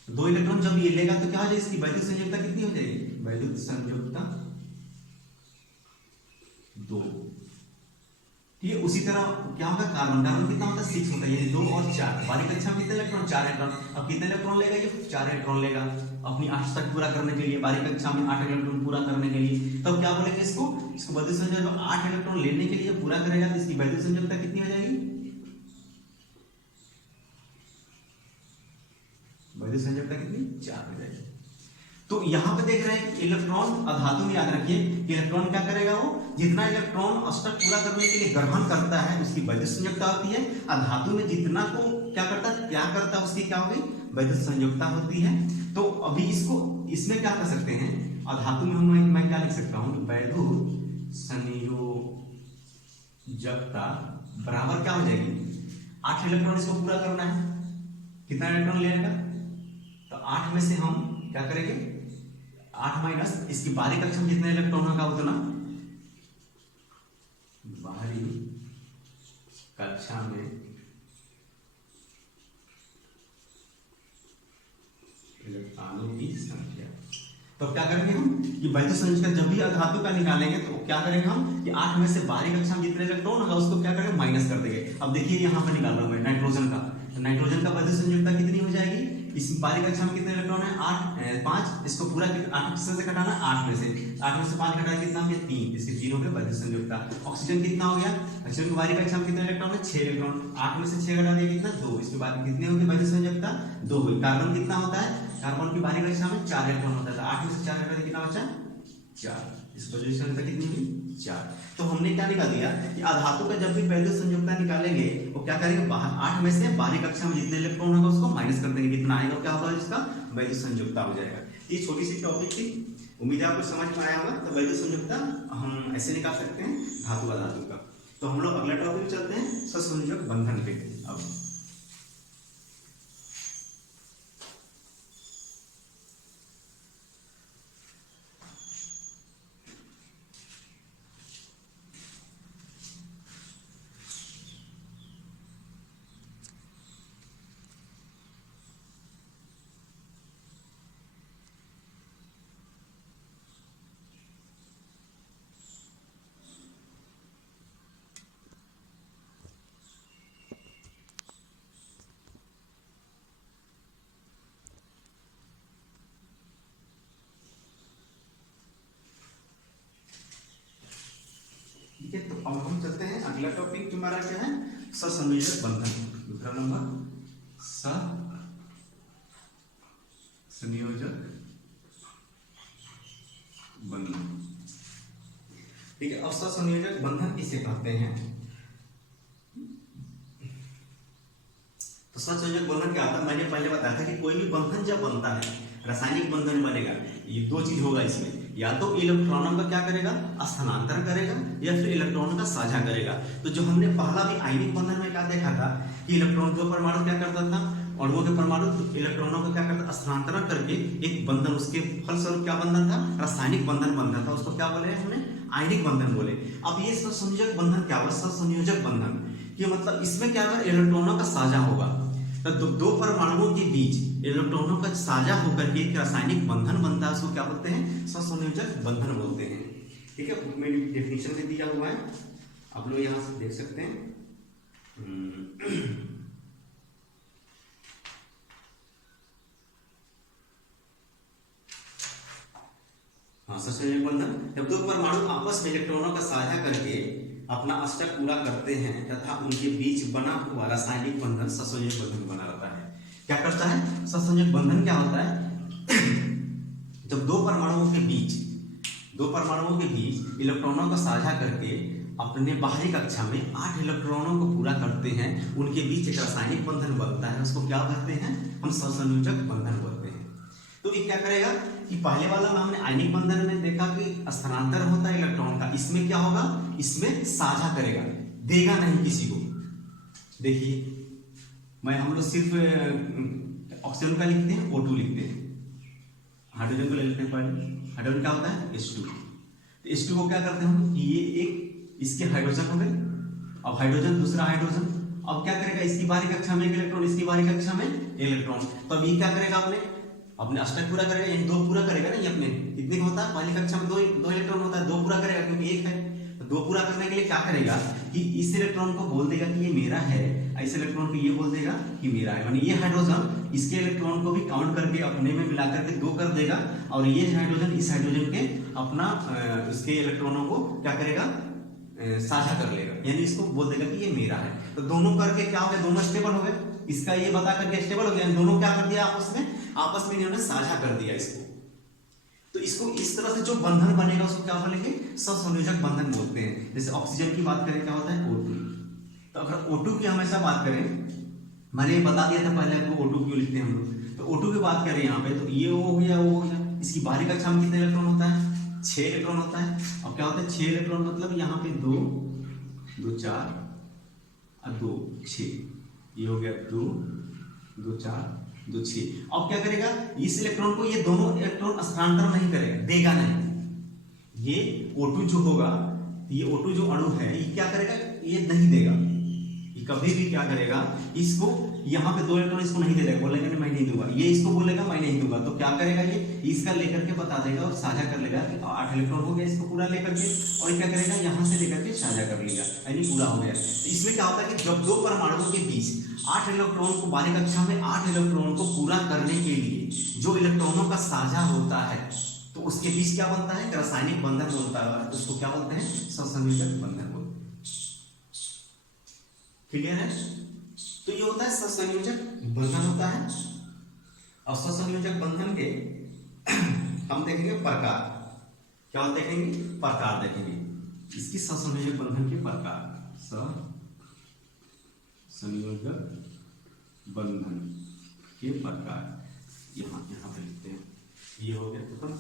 2 इलेक्ट्रॉन जब ये लेगा तो क्या हो जाएगी? इसकी वैद्युत संयोजकता कितनी हो जाएगी? वैद्युत संयोजकता 2। ठीक है, उसी तरह क्या होगा? कार्बन कितना होता है? 6 होता है, यानी 2 और 4। बाहरी कक्षा में कितने इलेक्ट्रॉन? 4 इलेक्ट्रॉन। अब कितने इलेक्ट्रॉन लेगा? ये 4 इलेक्ट्रॉन लेगा अपनी अष्टक पूरा करने के लिए। बाहरी कक्षा में 8 इलेक्ट्रॉन पूरा करने के लिए। तब क्या बोलेंगे इसको वैद्युत संयोजकता 8 इलेक्ट्रॉन लेने के लिए पूरा करेगा तो इसकी वैद्युत संयोजकता कितनी हो जाएगी? वैद्युत संयोजकता कितनी? 4 हो जाएगी। तो यहां पे देख रहे हैं कि इलेक्ट्रॉन अधातु में याद रखिए कि इलेक्ट्रॉन क्या करेगा? वो जितना इलेक्ट्रॉन अष्टक पूरा करने के लिए ग्रहण करता है उसकी वैद्युत संयोजकता होती है। अधातु में जितना को क्या करता है? त्याग करता है, उसकी क्या हो गई? वैद्युत संयोजकता होती है। तो अभी इसको इसमें क्या कर सकते हैं? अधातु में मैं क्या लिख सकता हूं? वैद्युत संयोजकता बराबर क्या हो जाएगी? 8 इलेक्ट्रॉन इसको पूरा करना है। कितना इलेक्ट्रॉन लेगा? तो 8 में से हम क्या करेंगे? 8 माइनस इसकी बाहरी कक्षा में जितने इलेक्ट्रॉन होगा उतना, बाहरी कक्षा में इलेक्ट्रॉनों की संख्या। तो क्या करेंगे हम कि वैद्युत संयोजक जब भी अधातु का निकालेंगे तो क्या करेंगे हम कि 8 में से बाहरी कक्षा में जितने इलेक्ट्रॉन होगा उसको क्या करेंगे माइनस कर देंगे। अब देखिए यहाँ पे निकाल रहा हूँ मैं नाइट्रोजन का, तो नाइट्रोजन का वैद्युत संयोजकता कितनी हो जाएगी, इस बाहरी कक्षा में कितने इलेक्ट्रॉन है 8 5, इसको पूरा 8 से घटाना 8 में से 5 घटाए कितना हो गया 3, इसके 0 पे वैद्युत संयोजकता। ऑक्सीजन कितना हो गया, ऑक्सीजन की बाहरी कक्षा में कितने इलेक्ट्रॉन है 6 इलेक्ट्रॉन, 8 में से 6 घटा दिया कितना 2, इसके बाद कितने होंगे वैद्युत संयोजकता 2 हुई। कार्बन कितना होता है, कार्बन की बाहरी कक्षा में 4 इलेक्ट्रॉन होता है, तो 8 में से 4 घटा दिया कितना बचा 4, इसको जो संयोजकता कितनी हुई 4। तो हमने क्या निकाल दिया कि अधातु का जब भी वैद्युत संयोजकता निकालेंगे वो क्या करेंगे बाहर 8 में से बाहरी कक्षा में जितने इलेक्ट्रॉन होगा उसको माइनस कर देंगे, कितना आएगा क्या होगा इसका वैद्युत संयोजकता हो जाएगा। ये छोटी सी टॉपिक थी, उम्मीद है आपको समझ में आया होगा। तो वैद्युत संयोजकता हम ऐसे निकाल सकते हैं धातु अधातु का। तो हम लोग अगला टॉपिक चलते हैं सहसंयोजक बंधन पे। अब ठीक है, तो अब हम चलते हैं अगला टॉपिक जो हमारा क्या है सहसंयोजक बंधन। दूसरा नंबर सहसंयोजक बंधन। ठीक है, अब सहसंयोजक बंधन किसे कहते हैं, तो सहसंयोजक बंधन क्या होता है, मैंने पहले बताया था कि कोई भी बंधन जब बनता है रासायनिक बंधन बनेगा, ये दो चीज होगा इसमें, या तो इलेक्ट्रॉनों का क्या करेगा स्थानांतरण करेगा या फिर इलेक्ट्रॉनों का साझा करेगा। तो जो हमने पहला भी आयनिक बंधन में क्या देखा था कि इलेक्ट्रॉन दो परमाणु क्या करता था, अणुओं के परमाणु इलेक्ट्रॉनों का क्या करता स्थानांतरण करके एक बंधन, उसके फलस्वरूप क्या बंधन था रासायनिक बंधन बनता था, उसको क्या बोले हमने आयनिक बंधन बोले। अब ये सहसंयोजक बंधन क्या हुआ, सहसंयोजक बंधन कि मतलब इसमें क्या अगर इलेक्ट्रॉनों का साझा होगा तो दो परमाणुओं के बीच इलेक्ट्रॉनों का साझा होकर के एक रासायनिक बंधन बनता है, उसको क्या बोलते हैं सहसंयोजक बंधन बोलते हैं। ठीक है, बुक में डेफिनेशन में दिया हुआ है, आप लोग यहां से देख सकते हैं। हाँ, सहसंयोजक बंधन जब दो परमाणु आपस में इलेक्ट्रॉनों का साझा करके अपना अष्टक पूरा करते हैं तथा उनके बीच बना हुआ रासायनिक बंधन सहसंयोजक बंधन बना रहता है। क्या करता है सहसंयोजक बंधन, क्या होता है जब दो परमाणुओं के बीच इलेक्ट्रॉनों को साझा करके अपने बाहरी कक्षा में 8 इलेक्ट्रॉनों को पूरा करते हैं, उनके बीच एक रासायनिक बंधन बनता है, उसको क्या कहते हैं हम सहसंयोजक बंधन बोलते हैं। तो ये क्या करेगा कि पहले वाला में हमने आयनिक बंधन में देखा कि स्थानांतर होता है इलेक्ट्रॉन का, इसमें क्या होगा इसमें साझा करेगा, देगा नहीं किसी को। देखिए मैं हम लोग सिर्फ ऑक्सीजन का लिखते हैं O2 लिखते हैं, हाइड्रोजन को ले लेते हैं पहले। हाइड्रोजन क्या होता है H2, तो H2 को क्या करते हैं हम, ये एक इसके हाइड्रोजन हो गए, अब हाइड्रोजन दूसरा हाइड्रोजन, अब क्या करेगा इसकी बाहरी कक्षा में एक इलेक्ट्रॉन, इसकी बाहरी कक्षा में इलेक्ट्रॉन, तो अब ये क्या करेगा अपने अष्टक पूरा करेगा, यानी 2 पूरा करेगा ना। ये अपने कितने का होता है पहली कक्षा में 2 इलेक्ट्रॉन होता है, 2 पूरा करेगा क्योंकि एक है, तो 2 पूरा करने के लिए क्या करेगा कि इस इलेक्ट्रॉन को बोल देगा कि ये मेरा है, इस इलेक्ट्रॉन को ये बोल देगा कि मेरा है, यानी ये हाइड्रोजन इसके इलेक्ट्रॉन को भी काउंट करके अपने में मिलाकर के 2 कर देगा, और ये हाइड्रोजन इस हाइड्रोजन के अपना इसके इलेक्ट्रॉनों को क्या करेगा साझा कर लेगा, यानी इसको बोल देगा कि ये मेरा है। तो दोनों करके क्या हो गया, दोनों स्टेबल हो गए, इसका ये बता करके स्टेबल हो गया, दोनों क्या कर दिया आपस में इन्होंने साझा कर दिया इसको। तो इसको इस तरह से जो बंधन बनेगा उसको क्या बोलेंगे सहसंयोजक बंधन बोलते हैं। जैसे ऑक्सीजन की बात करें क्या होता है O2, तो अगर O2 की हमेशा बात करें, मैंने बता दिया था पहले आपको O2 क्यों लिखते हैं हम लोग, तो O2 की बात करें यहाँ पे तो ये O हो गया, O हो गया, इसकी बाहरी कक्षा में कितने इलेक्ट्रॉन होता है 6 इलेक्ट्रॉन होता है। अब क्या होता है 6 इलेक्ट्रॉन मतलब यहाँ पे 2 2 4 और 2 6, ये हो गया 2 2 4 2 6। अब क्या करेगा इस इलेक्ट्रॉन को, ये दोनों इलेक्ट्रॉन स्थानांतरण नहीं करेगा, देगा नहीं। ये O2 जो होगा, ये O2 जो अणु है ये क्या करेगा, ये नहीं देगा, ये कभी भी क्या करेगा, इसको यहाँ पे 2 इलेक्ट्रॉन इसको नहीं दे देगा, बोलेगा नहीं मैं नहीं दूंगा, ये इसको बोलेगा मैं नहीं दूंगा, तो क्या करेगा ये इसका लेकर के बता देगा और साझा कर लेगा कि 8 इलेक्ट्रॉन हो गया इसको पूरा लेकर के, और क्या करेगा यहाँ से लेकर के साझा कर लिया, यानी पूरा हो गया। तो इसमें क्या होता है कि जब दो परमाणुओं के बीच 8 इलेक्ट्रॉन को, बारी कक्षा में 8 इलेक्ट्रॉन को पूरा करने के लिए जो इलेक्ट्रॉनों का साझा होता है, तो उसके बीच क्या बनता है, रासायनिक बंधन बनता है, उसको क्या बोलते हैं, सहसंयोजक बंधन बोलते हैं। क्लियर है? तो ये होता है सहसंयोजक बंधन होता है। और सहसंयोजक बंधन के हम देखेंगे प्रकार, क्या देखेंगे, प्रकार देखेंगे इसकी सहसंयोजक बंधन के प्रकार, सहसंयोजक बंधन के प्रकार यहाँ पे लिखते हैं। ये हो गया खत्म।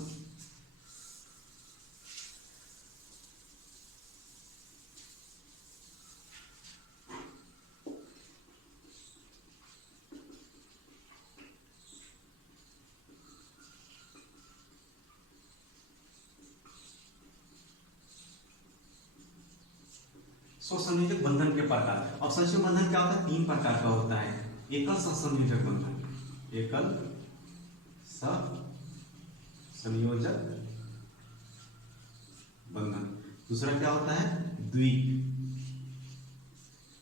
सहसंयोजक बंधन के प्रकार। अब सहसंयोजक बंधन क्या होता है, 3 प्रकार का होता है। एकल सहसंयोजक बंधन, एकल सहसंयोजक बंधन। दूसरा क्या होता है, द्विक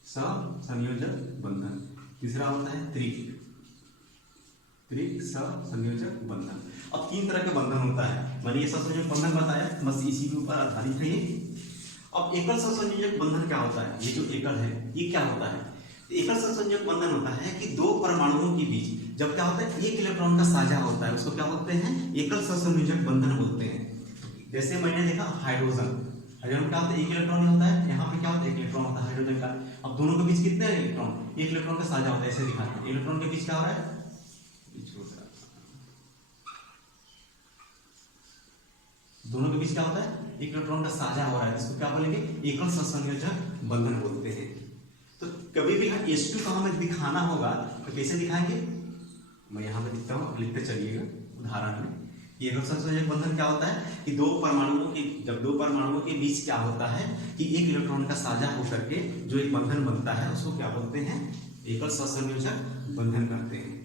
सहसंयोजक बंधन। तीसरा होता है त्रिक सहसंयोजक बंधन। अब 3 तरह के बंधन होता है, मैंने ये सहसंयोजक बंधन बताया, बस इसी के ऊपर आधारित है ये। अब एकल सहसंयोजक बंधन क्या होता है, ये जो एकल है ये क्या होता है, एकल सहसंयोजक बंधन होता है कि 2 परमाणुओं के बीच जब क्या होता है 1 इलेक्ट्रॉन का साझा होता है, उसको क्या बोलते हैं, एकल सहसंयोजक बंधन बोलते हैं। जैसे मैंने देखा हाइड्रोजन क्या होता है, 1 इलेक्ट्रॉन होता है, यहाँ पे क्या होता है 1 इलेक्ट्रॉन होता है हाइड्रोजन का। अब दोनों के बीच कितने इलेक्ट्रॉन, 1 इलेक्ट्रॉन का साझा होता है, ऐसे दिखाते हैं। इलेक्ट्रॉन के बीच क्या हो रहा है, दोनों के बीच क्या होता है, 1 इलेक्ट्रॉन का साझा हो रहा है, इसको क्या बोलेंगे, एकल सहसंयोजक बंधन बोलते हैं। तो कभी भी H2 का हमें दिखाना होगा तो कैसे दिखाएंगे, मैं यहाँ पे लिखता हूँ, लिखते चलिएगा उदाहरण में। एकल सहसंयोजक बंधन क्या होता है कि 2 परमाणुओं के, जब 2 परमाणुओं के बीच क्या होता है कि 1 इलेक्ट्रॉन का साझा होकर के जो एक बंधन बनता है, उसको क्या बोलते हैं, एकल सहसंयोजक बंधन करते हैं।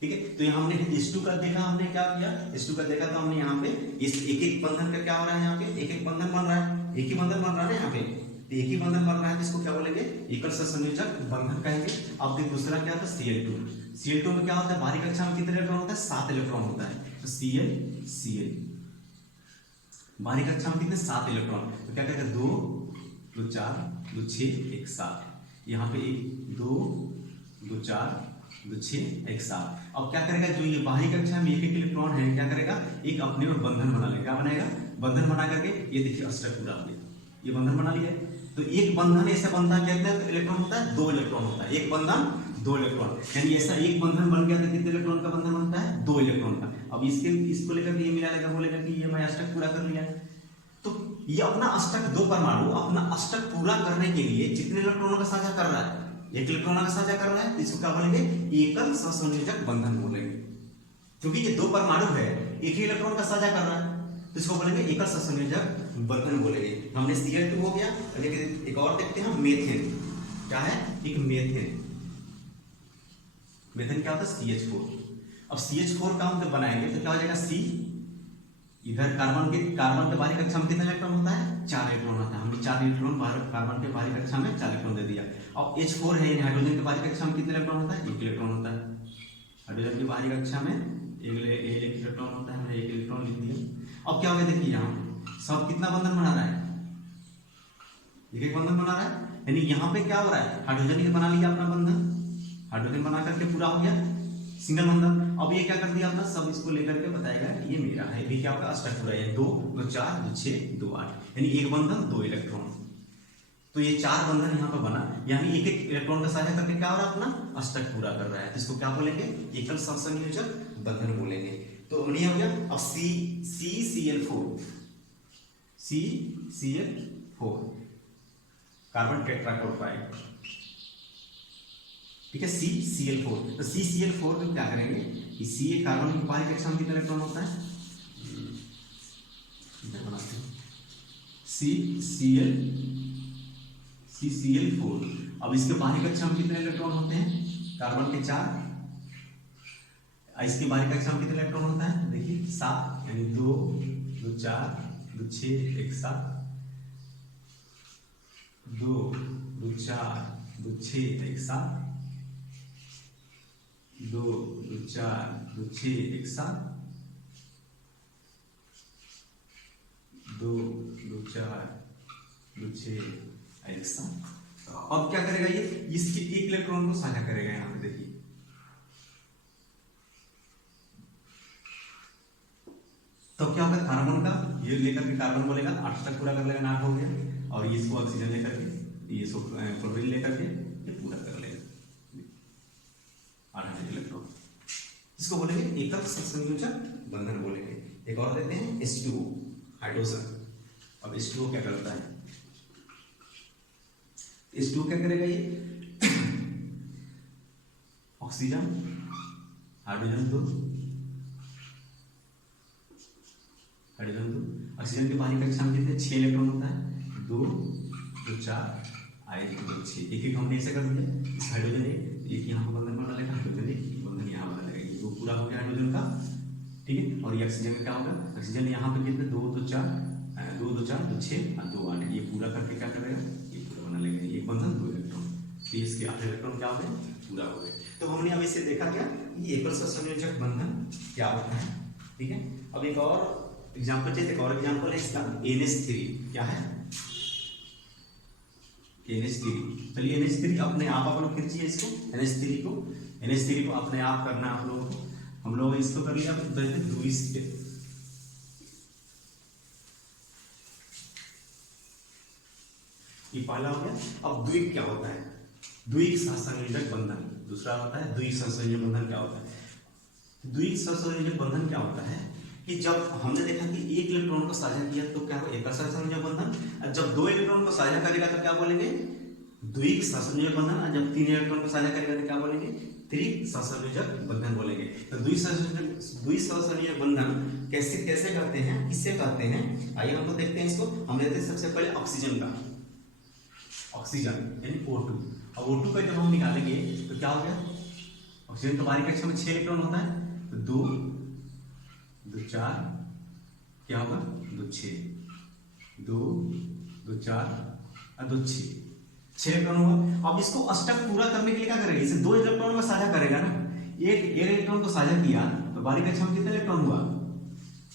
ठीक है, तो यहाँ हमने H2 का देखा, हमने क्या किया, H2 का देखा तो हमने यहाँ पे इस एक बंधन का क्या हो रहा है, यहाँ पे एक बंधन बन रहा है, एक ही बंधन बन रहा है यहाँ पे, तो एक ही बंधन बन रहा है, जिसको क्या बोलेंगे, एकल सहसंयोजक बंधन कहेंगे। अब देखिए दूसरा क्या था, Cl2 में क्या होता है, बाहरी कक्षा में कितने इलेक्ट्रॉन होता है, 7 इलेक्ट्रॉन होता है, तो Cl बाहरी कक्षा में कितने, 7 इलेक्ट्रॉन, तो क्या कहते हैं, 2 2 4 2 6 1 7, यहाँ पे 1 2 2 4 2 6 1 7। अब क्या करेगा, जो ये बाहरी कक्षा में 1 इलेक्ट्रॉन है, क्या करेगा, एक अपने में बंधन बना लेगा, क्या बनाएगा, बंधन बना करके, ये देखिए अष्टक पूरा हो गया, ये बंधन बना लिया। तो एक बंधन ऐसा बनता है, कहते हैं तो इलेक्ट्रॉन होता है, 2 इलेक्ट्रॉन होता है, एक बंधन 2 इलेक्ट्रॉन, यानी ऐसा एक बंधन बन गया तो कितने इलेक्ट्रॉन का बंधन बनता है, 2 इलेक्ट्रॉन का। अब इसको लेकर ये मिला लेगा, बोलेगा कि ये मैं अष्टक पूरा कर लिया। तो ये अपना अष्टक, 2 परमाणु अपना अष्टक पूरा करने के लिए जितने इलेक्ट्रॉनों का साझा कर रहा है, 1 इलेक्ट्रॉन का साझा कर रहा है, इसको क्या बोलेंगे, एकल सहसंयोजक बंधन बोलेंगे। क्योंकि ये 2 परमाणु है, एक ही इलेक्ट्रॉन का साझा कर रहा है, तो इसको बोलेंगे एकल सहसंयोजक बंधन बोलेंगे। हमने Cl2 हो गया, लेकिन एक और देखते हैं, मेथेन क्या है, एक मेथेन क्या होता है, CH4। अब CH4 का हम बनाएंगे तो क्या हो जाएगा, C, इधर कार्बन के बाहरी कक्षा में कितना इलेक्ट्रॉन होता है, 4 इलेक्ट्रॉन होता है, हमने 4 इलेक्ट्रॉन कार्बन के बाहरी कक्षा में 4 इलेक्ट्रॉन दे दिया। अब H4 है, हाइड्रोजन के बाहरी कक्षा में कितने इलेक्ट्रॉन होता है, 1 इलेक्ट्रॉन होता है, हाइड्रोजन की बाहरी कक्षा में 1 इलेक्ट्रॉन होता है, हमने 1 इलेक्ट्रॉन लिख दिया। अब क्या होगा, देखिए यहाँ सब कितना बंधन बना रहा है, एक बंधन बना रहा है, यानी यहाँ पे क्या हो रहा है, हाइड्रोजन के बना लिया अपना बंधन, हाइड्रोजन बना करके पूरा हो गया सिंगल बंधन। अब ये क्या कर दिया अपना, सब इसको लेकर के बताएगा ये मेरा है, ये क्या होगा, अष्टक पूरा है, 2 2 4 2 6 2 8, यानी एक बंधन 2 इलेक्ट्रॉन। तो ये 4 बंधन यहाँ पे बना, यानी एक इलेक्ट्रॉन का साझा करके क्या हो रहा है, अपना अष्टक पूरा कर रहा है, तो इसको क्या बोलेंगे, एकल सहसंयोजक बंधन बोलेंगे। तो ये हो गया। अब CCl4 कार्बन टेट्राक्लोराइड, ठीक है, CCl4। तो CCl4 में क्या करेंगे कि Ca कार्बन की बाहरी कक्षा में कितना इलेक्ट्रॉन होता है, CCl4। अब इसके बाहरी कक्षा में कितने इलेक्ट्रॉन होते हैं? कार्बन के 4। इसके बाहरी कक्षा में कितने इलेक्ट्रॉन होता है? देखिए 7, यानी 2 2 4 2 6 1 7, 2 2 4 2 6 1 7, 2 2 4 2 6 1 7, 2 2 4 2 6 1 7। अब क्या करेगा ये? इसके एक इलेक्ट्रॉन को साझा करेगा। यहाँ पे देखिए, तो क्या होगा? कार्बन का ये लेकर के कार्बन बोलेगा 8 तक पूरा कर लेगा, 8 हो गया। और ये इसको ऑक्सीजन लेकर के, ये क्लोरीन लेकर के ये पूरा कर लेगा 8 इलेक्ट्रॉन। इसको बोलेंगे एकल सहसंयोजक बंधन बोलेंगे। एक और देते हैं H2O, हाइड्रोजन। अब H2O क्या करता है? H2O क्या करेगा? ये ऑक्सीजन हाइड्रोजन 2, हाइड्रोजन 2। ऑक्सीजन के बाहरी कक्षा में कितने? 6 इलेक्ट्रॉन होता है। 2 2 4 1 2 6, एक एक हमने ऐसे कर दिया। इस हाइड्रोजन एक यहाँ पर बंधन बना लेगा, हाइड्रोजन एक बंधन यहाँ बना लेगा। ये 2 पूरा हो गया हाइड्रोजन का, ठीक है। और ये ऑक्सीजन में क्या होगा? ऑक्सीजन यहाँ पे कितने? 2 2 4 2 2 4 2 6 2 8, ये पूरा करके क्या करेगा? ये पूरा बना लेगा। एक बंधन 2 इलेक्ट्रॉन, तो इसके 8 इलेक्ट्रॉन क्या हो गए? पूरा हो गए। तो हमने अब इसे देखा क्या, ये एकल सहसंयोजक बंधन क्या होता है, ठीक है। अब एक और एग्जाम्पल चाहिए, एक और एग्जाम्पल है इसका NH3। क्या है? NH3। चलिए NH3 अपने आप लोग खींचिए इसको, NH3 को अपने आप करना आप लोगों को। हम लोग इसको कर लिया द्विस पे। ये पहला हो गया। अब द्विक क्या होता है? द्विक सहसंयोजक बंधन। दूसरा होता है द्विक सहसंयोजक बंधन। क्या होता है द्विक सहसंयोजक बंधन? क्या होता है कि जब हमने देखा कि एक इलेक्ट्रॉन को साझा किया तो क्या हो? एकल सहसंयोजक बंधन। जब 2 इलेक्ट्रॉन को साझा करेगा तो क्या बोलेंगे? द्विक सहसंयोजक बंधन। और जब 3 इलेक्ट्रॉन को साझा करेगा तो क्या बोलेंगे? त्रिक सहसंयोजक बंधन बोलेंगे। तो द्विक सहसंयोजक बंधन कैसे कैसे करते हैं, किससे करते हैं? आइए हम लोग देखते हैं इसको। हम लेते हैं सबसे पहले ऑक्सीजन का, ऑक्सीजन यानी O2। अब O2 का जब हम निकालेंगे तो क्या हो गया? ऑक्सीजन तो बाहरी कक्षा में 6 इलेक्ट्रॉन होता है, तो 2 2 4 क्या होगा? 2 6 2 2 4 और 2 6 इलेक्ट्रॉन होगा। अब इसको अष्टक पूरा करने के लिए क्या करेगा? इसे 2 इलेक्ट्रॉन का साझा करेगा ना। एक इलेक्ट्रॉन को साझा किया तो बाहरी कक्षा में कितना इलेक्ट्रॉन हुआ?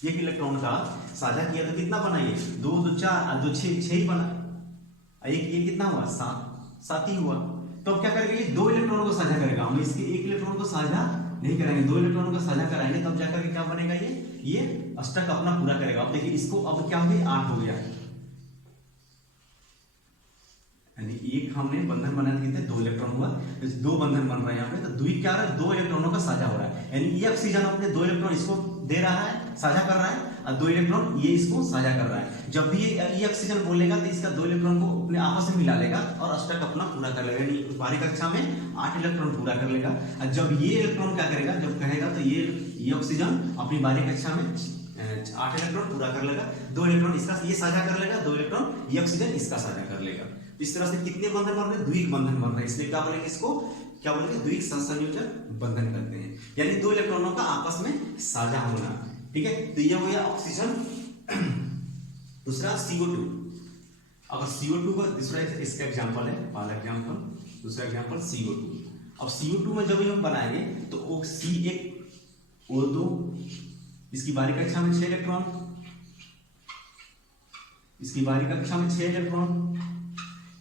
एक इलेक्ट्रॉन का साझा किया तो कितना बना? ये 2 2 4 और 2 6 ही बना। एक ये कितना हुआ? 7 ही हुआ। तो अब क्या करेगा? ये 2 इलेक्ट्रॉनों को साझा करेगा। हम इसके एक इलेक्ट्रॉन को साझा नहीं कराएंगे, 2 इलेक्ट्रॉनों को साझा कराएंगे, तब जाकर के क्या बनेगा? ये अष्टक अपना पूरा करेगा। अब देखिए इसको, अब क्या हो गया? 8 हो गया। यानी एक हमने बंधन बनाने के लिए 2 इलेक्ट्रॉन हुआ, 2 बंधन बन रहा है यहाँ पे। तो द्विक क्या है? 2 इलेक्ट्रॉनों का साझा हो रहा है। यानी ये ऑक्सीजन अपने 2 इलेक्ट्रॉन इसको दे रहा है, साझा कर रहा है, और 2 इलेक्ट्रॉन ये इसको साझा कर रहा है। जब भी ये ऑक्सीजन बोलेगा तो इसका 2 इलेक्ट्रॉन को अपने आपस में मिला लेगा और अष्टक अपना पूरा कर लेगा। यानी बाहरी कक्षा में 8 इलेक्ट्रॉन पूरा कर लेगा। और जब ये इलेक्ट्रॉन क्या करेगा? जब कहेगा तो ये ऑक्सीजन अपनी बाहरी कक्षा में 8 इलेक्ट्रॉन पूरा कर लेगा। 2 इलेक्ट्रॉन इसका ये साझा कर लेगा, 2 इलेक्ट्रॉन ये ऑक्सीजन इसका साझा कर लेगा। इस तरह से कितने बंधन बन रहे हैं? द्विक बंधन बन रहे हैं। इसलिए क्या बोलेंगे? इसको क्या बोलेंगे? द्विक सहसंयोजक बंधन करते हैं। यानी 2 इलेक्ट्रॉनों का आपस में साझा होना, ठीक है। तो ये हो गया ऑक्सीजन। दूसरा CO2। अगर CO2 का दूसरा इसका एग्जांपल है, पहला एग्जांपल, दूसरा एग्जांपल CO2। अब CO2 में जब हम बनाएंगे तो C1 O2, इसकी बाहरी कक्षा में 6 इलेक्ट्रॉन, इसकी बाहरी कक्षा में 6 इलेक्ट्रॉन,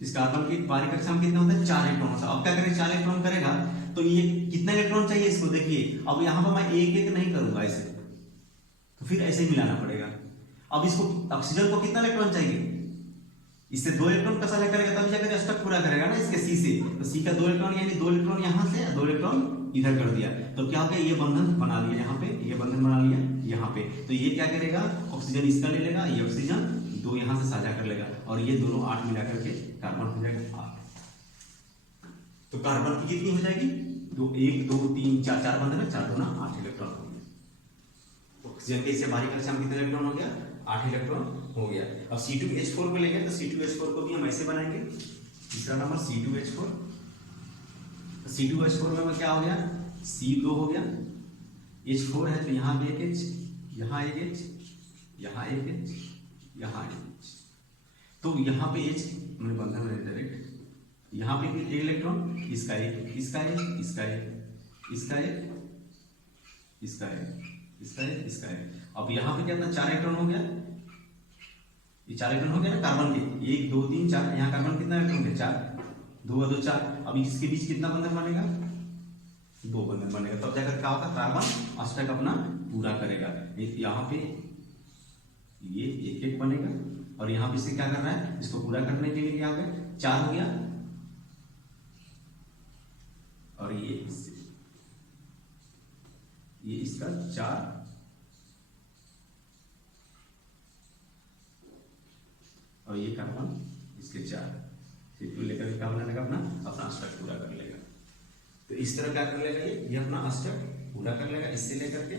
इस कार्बन की बाहरी कक्षा में कितना होता है? 4 इलेक्ट्रॉन होता है। अब क्या करेगा? 4 इलेक्ट्रॉन करेगा तो ये कितना इलेक्ट्रॉन चाहिए इसको? देखिए अब यहाँ पर मैं एक एक नहीं करूंगा ऐसे, तो फिर ऐसे ही मिलाना पड़ेगा। अब इसको ऑक्सीजन को कितना इलेक्ट्रॉन चाहिए? इससे 2 इलेक्ट्रॉन का साझा करेगा तब जाकर अष्टक पूरा करेगा ना इसके C से। तो C का 2 इलेक्ट्रॉन, यानी 2 इलेक्ट्रॉन यहाँ से, 2 इलेक्ट्रॉन इधर कर दिया, तो क्या हो गया? ये बंधन बना लिया यहाँ पे, ये बंधन बना लिया यहाँ पे। तो ये क्या करेगा? ऑक्सीजन इसका ले लेगा, ये ऑक्सीजन 2 यहाँ से साझा कर लेगा, और ये दोनों 8 मिला करके कार्बन हो जाएगा 8। तो कार्बन की कितनी हो जाएगी? 1 2 3 4 बंधन है, 4 दूना 8 इलेक्ट्रॉन हो गया। ऑक्सीजन के इससे बाहरी कक्षा में कितने इलेक्ट्रॉन हो गया? 8 इलेक्ट्रॉन हो गया। अब C2H4 को लेंगे तो C2H4 को भी हम ऐसे बनाएंगे। तीसरा नंबर C2H4। C2H4 में क्या हो गया, C2 हो गया, H4 है तो यहाँ भी एक H, यहाँ एक H, यहाँ एक H, यहाँ एक H, तो यहाँ पे H मैंने बंधन में डायरेक्ट, यहाँ पे एक इलेक्ट्रॉन, इसका एक, इसका एक, इसका एक, इसका एक, इसका एक, इसका एक, इसका एक। अब यहाँ पे क्या था, 4 इलेक्ट्रॉन हो गया, ये 4 इलेक्ट्रॉन हो गया ना कार्बन के, 1 2 3 4, यहाँ कार्बन कितना इलेक्ट्रॉन के 4, 2 और 2 4। अब इसके बीच कितना बंधन बनेगा, 2 बंधन बनेगा, तब जाकर क्या होगा, कार्बन अष्टक अपना पूरा करेगा। यहाँ पे ये एक एक बनेगा और यहाँ पे इसे क्या करना है, इसको पूरा करने के लिए क्या हो गया, 4 हो गया, और ये इसका 4, और ये कार्बन इसके 4, C2 लेकर क्या बना लेगा, अपना अष्टक पूरा कर लेगा। तो इस तरह क्या कर लेगा, ये अपना अष्टक पूरा कर लेगा, इससे लेकर के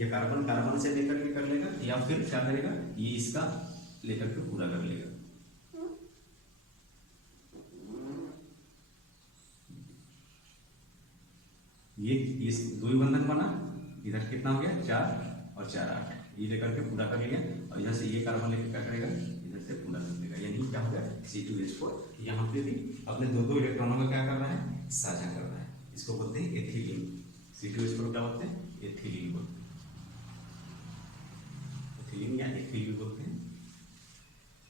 ये कार्बन कार्बन से लेकर के कर लेगा, या फिर क्या करेगा, ये इसका लेकर के पूरा कर लेगा। ये दो ही बंधन बना, इधर कितना हो गया, 4 और 4 8, ये लेकर के पूरा कर लिया, और इधर से ये कार्बन लेकर क्या करेगा, इधर से पूरा कर लेगा। यानी क्या हो गया, C2H4 यहाँ पे भी अपने दो इलेक्ट्रॉनों का क्या कर रहा है, साझा कर रहा है। इसको बोलते हैं एथिलीन। C2H4 क्या बोलते हैं, एथिलीन बोलते हैं, एथिलीन या एथिलीन बोलते हैं।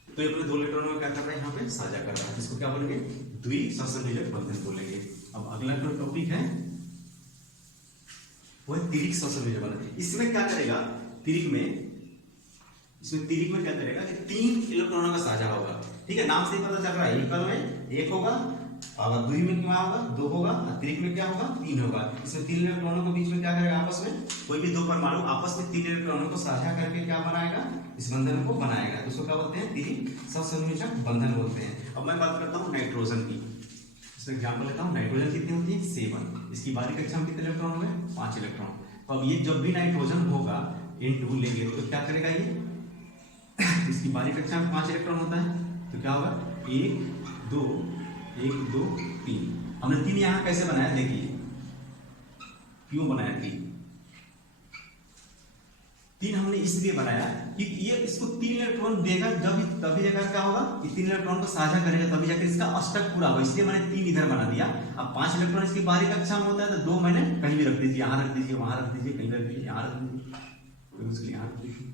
तो ये अपने 2 इलेक्ट्रॉनों का क्या कर रहा है, यहाँ पे साझा कर रहा है, इसको क्या बोलेंगे, द्विसंयोजक बंधन बोलेंगे। अब अगला जो टॉपिक है वो है तिरिक संयोजक बंधन। इसमें क्या करेगा, तिरिक में क्या करेगा कि 3 इलेक्ट्रॉनों का साझा होगा, ठीक है, नाम से ही पता चल रहा है। एकल में 1 होगा, और द्वि में क्या होगा, 2 होगा, और तिरिक में क्या होगा, 3 होगा। इसमें 3 इलेक्ट्रॉनों के बीच में क्या करेगा, आपस में कोई भी 2 परमाणु आपस में 3 इलेक्ट्रॉनों को साझा करके क्या बनाएगा, इस बंधन को बनाएगा। तो उसको क्या बोलते हैं, तिरिक संयोजक बंधन बोलते हैं। अब मैं बात करता हूँ नाइट्रोजन की, इसमें एग्जाम्पल लेता हूँ। नाइट्रोजन कितनी होती है, 7। इसकी बारीक कक्षा में कितने इलेक्ट्रॉन हो गए, 5 इलेक्ट्रॉन। तो अब ये जब भी नाइट्रोजन होगा N2 लेंगे तो क्या करेगा, ये इसकी बारीक कक्षा में 5 इलेक्ट्रॉन होता है, तो क्या होगा, 1 2 1 2 3। हमने 3 यहाँ कैसे बनाया, देखिए क्यों बनाया 3 हमने इसलिए बनाया कि ये इसको 3 इलेक्ट्रॉन देगा, जब तभी जाकर क्या होगा, कि 3 इलेक्ट्रॉन को साझा करेगा, तभी जाकर इसका अष्टक पूरा होगा। इसलिए मैंने 3 इधर बना दिया। अब 5 इलेक्ट्रॉन इसकी बारीक कक्षा में होता है, तो 2 मैंने कहीं भी रख दीजिए, यहाँ रख दीजिए, वहां रख दीजिए, कहीं रख दीजिए, यहाँ रख दीजिए, उसके यहाँ रख दीजिए,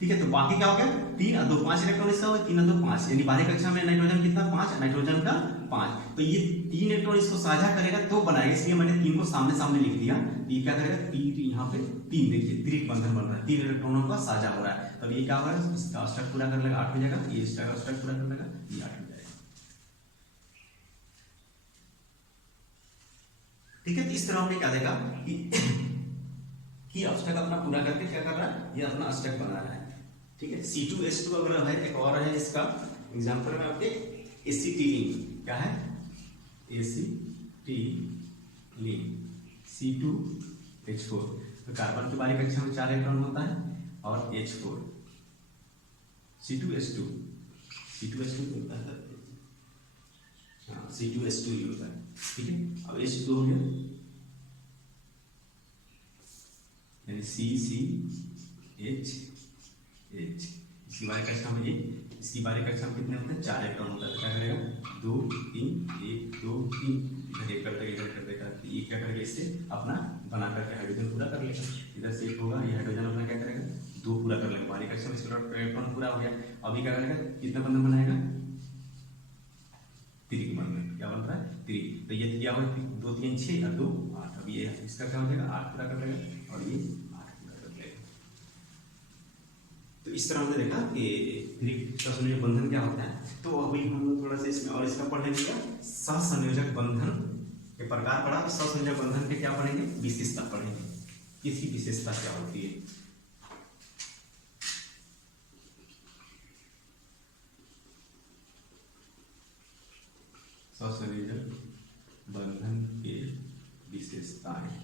ठीक है। तो बाकी क्या हो गया, 3 और 2 5 इलेक्ट्रॉन इसका होगा, 3 और 2 5, यानी बारीक कक्षा में नाइट्रोजन कितना, 5, नाइट्रोजन का 5। तो ये 3 इलेक्ट्रॉन इसको साझा करेगा तो बनाएगा, इसलिए मैंने 3 को सामने सामने लिख दिया। ये क्या करेगा, 3 यहाँ पे 3, देखिए त्रिक बंधन बन रहा है, 3 इलेक्ट्रॉनों का साझा हो रहा है। तब ये क्या होगा, इसका अष्टक पूरा कर लेगा, 8 हो जाएगा, ये इसका अष्टक पूरा कर लेगा, ये 8 हो जाएगा, ठीक है। तो इस तरह हमने क्या देखा कि अष्टक अपना पूरा करके क्या कर रहा है, ये अपना अष्टक बना रहा है, ठीक है। C2H2 अगर है, एक और है इसका एग्जांपल में आपके एसिटिलीन, क्या है, एसिटिलीन, C2H4। तो कार्बन की बारीक कक्षा में 4 इलेक्ट्रॉन होता है, और H4, C2H2 होता है, हाँ C2H2 ही होता है, ठीक है। अब H2 हो गया, यानी CCH, इसकी बारीक कक्षा में, इसकी बारीक कक्षा में कितने होते हैं, 4 इलेक्ट्रॉन होता है। तो क्या करेगा, 2 3 1 2 3, इधर एक कर देगा, इधर कर देगा, ये क्या करेगा, इससे अपना बना करके हाइड्रोजन पूरा कर लेगा। इधर से एक होगा, ये हाइड्रोजन अपना क्या करेगा, 2 पूरा कर लेगा, बारीक कक्षा में इसका इलेक्ट्रॉन पूरा हो गया। अभी क्या करेगा, कितना बंधन बनाएगा, त्रिक बंधन, क्या बन रहा है, त्रिक। तो ये क्या होगा, 2 3 6 और 2 8। अब ये इसका क्या हो जाएगा, 8 पूरा कर लेगा, और ये 8 पूरा कर लेगा। तो इस तरह हमने देखा कि त्रिक संयोजक बंधन क्या होता है। तो अभी हम लोग थोड़ा सा इसमें और इसका पढ़ेंगे, क्या सहसंयोजक बंधन के प्रकार पढ़ा, सहसंयोजक बंधन के क्या पढ़ेंगे, विशेषता पढ़ेंगे, इसकी विशेषता क्या होती है। सहसंयोजक बंधन के विशेषताएं,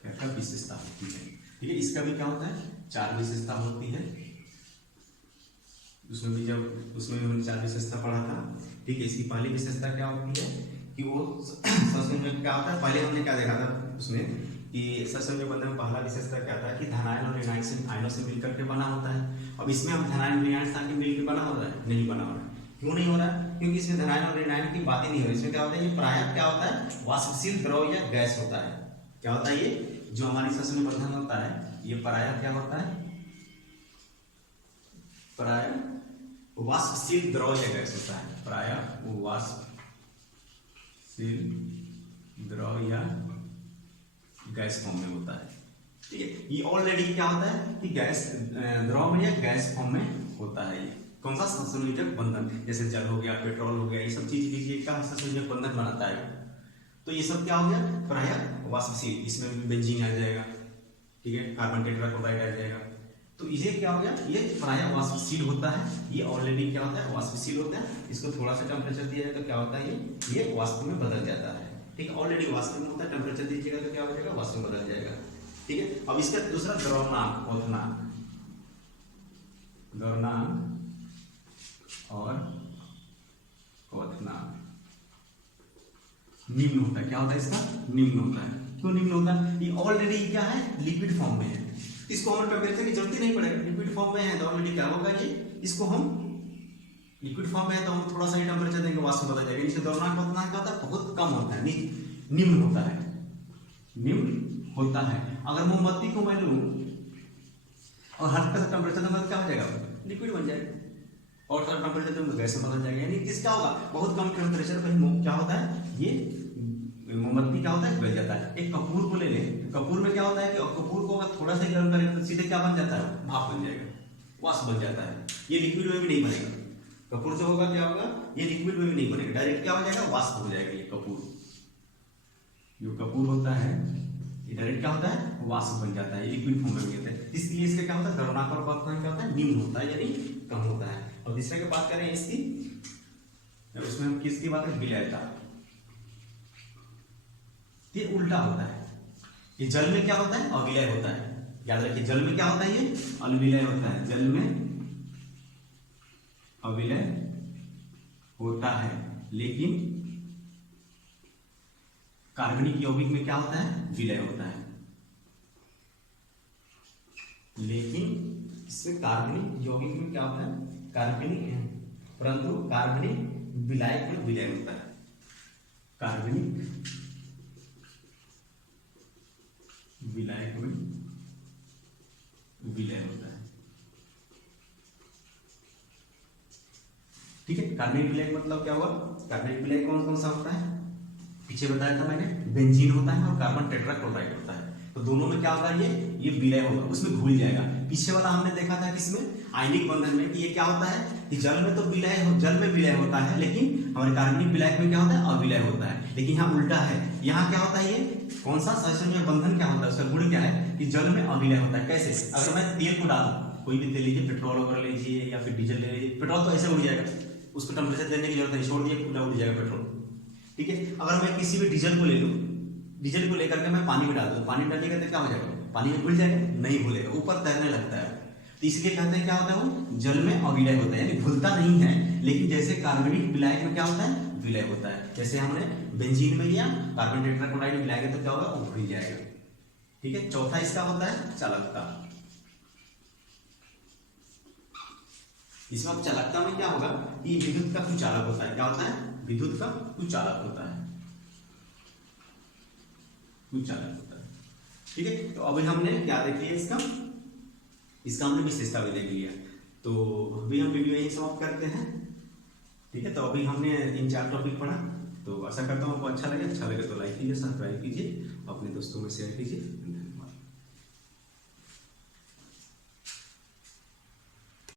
क्या विशेषता होती है, ठीक है। इसका भी क्या होता है, 4 विशेषता होती है। उसमें भी हमने 4 विशेषता पढ़ा था। ठीक है, इसकी पहली विशेषता क्या होती है कि वो सहसंयोजक क्या होता है, पहले हमने क्या देखा था उसमें कि सहसंयोजक बंधन में पहला विशेषता क्या था कि धनायन और ऋणायन से आयनों से मिलकर के बना होता है। अब इसमें हम धनायन ऋणायन साथ में मिलकर बना हो रहा है, नहीं बना हो रहा है। क्यों नहीं हो रहा है? क्योंकि इसमें धनायन और ऋणायन की बात ही नहीं हो रही। इसमें क्या होता है, ये प्रायः क्या होता है, वाष्पशील द्रव या गैस होता है। क्या होता है, ये जो हमारी सहसंयोजक बंधन होता है ये प्रायः क्या होता है, प्रायः वाष्पशील द्रव या गैस होता है। प्रायः वाष्पशील द्रव या गैस फॉर्म में होता है। ठीक है, ये ऑलरेडी क्या होता है कि गैस द्रव में या गैस फॉर्म में होता है। ये कौन सा सहसंयोजक बंधन, जैसे जल हो गया, पेट्रोल हो गया, ये सब चीज लीजिए का सहसंयोजक बंधन बनाता है। तो ये सब क्या हो गया, प्रायः वाष्पशील, इसमें बेंजीन आ जाएगा। ठीक है, कार्बन टेट्राक्लोराइड आ जाएगा। तो ये क्या हो गया, ये प्रायः वाष्पशील होता है। ये ऑलरेडी क्या होता है, वाष्पशील होता है। इसको थोड़ा सा टेम्परेचर दिया जाए तो क्या होता है, ये वाष्प में बदल जाता है। ठीक है, ऑलरेडी वाष्प में होता है, टेम्परेचर दीजिएगा तो क्या हो जाएगा, वाष्प में बदल जाएगा। ठीक है, अब इसका दूसरा द्रवनांक, क्वथनांक, द्रवनांक और क्वथनांक निम्न होता है। क्या होता है, इसका निम्न होता है। क्यों निम्न होता है, ये ऑलरेडी क्या है, लिक्विड फॉर्म में है। इसको हमें टेम्परेचर की जरूरत ही नहीं पड़ेगी, लिक्विड फॉर्म में है तो ऑलरेडी क्या होगा, ये इसको हम लिक्विड फॉर्म में है तो हम थोड़ा सा ही टेम्परेचर देंगे, वाष्प में बदल जाएगा। इसका द्रवनांक क्वथनांक क्या होता है, बहुत कम होता है, निम्न होता है, निम्न होता है। अगर मोमबत्ती को मैं लूं और हल्का सा टेम्परेचर दूंगा तो क्या हो जाएगा, लिक्विड बन जाएगा। और थोड़ा टेम्परेचर दूंगा गैस में बदल जाएगा। यानी किसका होगा, बहुत कम टेम्परेचर पर क्या होता है, ये मोमबत्ती क्या होता है, गल जाता है। एक कपूर को ले लें, कपूर में क्या होता है कि कपूर को अगर थोड़ा सा गर्म करें तो सीधे क्या बन जाता है, भाप बन जाएगा, वाष्प बन जाता है। ये लिक्विड में भी नहीं बनेगा। कपूर से होगा क्या होगा, ये लिक्विड में भी नहीं बनेगा, डायरेक्ट क्या हो जाएगा, वाष्प हो जाएगा। ये कपूर, जो कपूर होता है ये डायरेक्ट क्या होता है, वाष्प बन जाता है, लिक्विड फॉर्म में होता है। इसलिए इसका क्या होता है, द्रवनांक और क्वथनांक क्या होता है, निम्न होता है, यानी कम होता है। और तीसरे की बात करें इसकी, उसमें हम किसकी बात करें, विलयता। ये उल्टा होता है, ये जल में क्या होता है, अविलय होता है। याद रखिए, जल में क्या होता है, ये अविलय होता है, जल में अविलय होता है। लेकिन कार्बनिक यौगिक में क्या होता है, विलय होता है। लेकिन इसमें कार्बनिक यौगिक में क्या होता है, कार्बनिक, परंतु कार्बनिक विलायक में विलय होता है। कार्बनिक विलायक में विलय होता है। ठीक है, कार्बनिक विलायक मतलब क्या हुआ, कार्बनिक विलायक कौन कौन सा होता है, पीछे बताया था मैंने, बेंजीन होता है और कार्बन टेट्राक्लोराइड होता है। तो दोनों में क्या होगा, ये विलय होगा, उसमें घुल जाएगा। पीछे वाला हमने देखा था किसमें, आयनिक बंधन में, कि ये क्या होता है कि जल में तो जल में विलय होता है, लेकिन हमारे कार्बनिक विलायक में क्या होता है, अविलय होता है। लेकिन यहाँ उल्टा है, यहाँ क्या होता है, ये कौन सा सहसंयोजक बंधन क्या होता है, उसका गुण क्या है कि जल में अविलय होता है। कैसे, अगर मैं तेल को डालूं, कोई भी तेल लीजिए, पेट्रोल वगैरह लीजिए या फिर डीजल ले लीजिए, पेट्रोल तो ऐसे उड़ जाएगा, उसको टेम्परेचर देने की जरूरत नहीं, छोड़ दिए उड़ जाएगा पेट्रोल। ठीक है, अगर मैं किसी भी डीजल को ले लूं, डीजल को लेकर के मैं पानी में डाल दूं, पानी डालिएगा तो क्या हो जाएगा, पानी में घुल जाएगा, नहीं घुलेगा, ऊपर तैरने लगता है। तो इसलिए कहते हैं क्या होता है, वो जल में अविलय होता है, यानी घुलता नहीं है। लेकिन जैसे कार्बनिक विलायक में क्या होता है, विलय होता है। जैसे हमने बेंजीन में लिया, कार्बन टेट्राक्लोराइड में मिलाएंगे तो क्या होगा, वो घुल जाएगा। ठीक है, चौथा इसका होता है चालकता। इसमें चालकता में क्या होगा, ये विद्युत का कुचालक होता है। क्या होता है, विद्युत का कुचालक होता है, कुचालक होता है। ठीक है, तो अभी हमने क्या देख लिया, इसका हमने विशेषता भी देख लिया। तो अभी हम वीडियो यही समाप्त करते हैं। ठीक है, तो अभी हमने 3-4 टॉपिक पढ़ा, तो आशा करता हूँ आपको अच्छा लगे तो लाइक कीजिए, सब्सक्राइब कीजिए, अपने दोस्तों में शेयर कीजिए।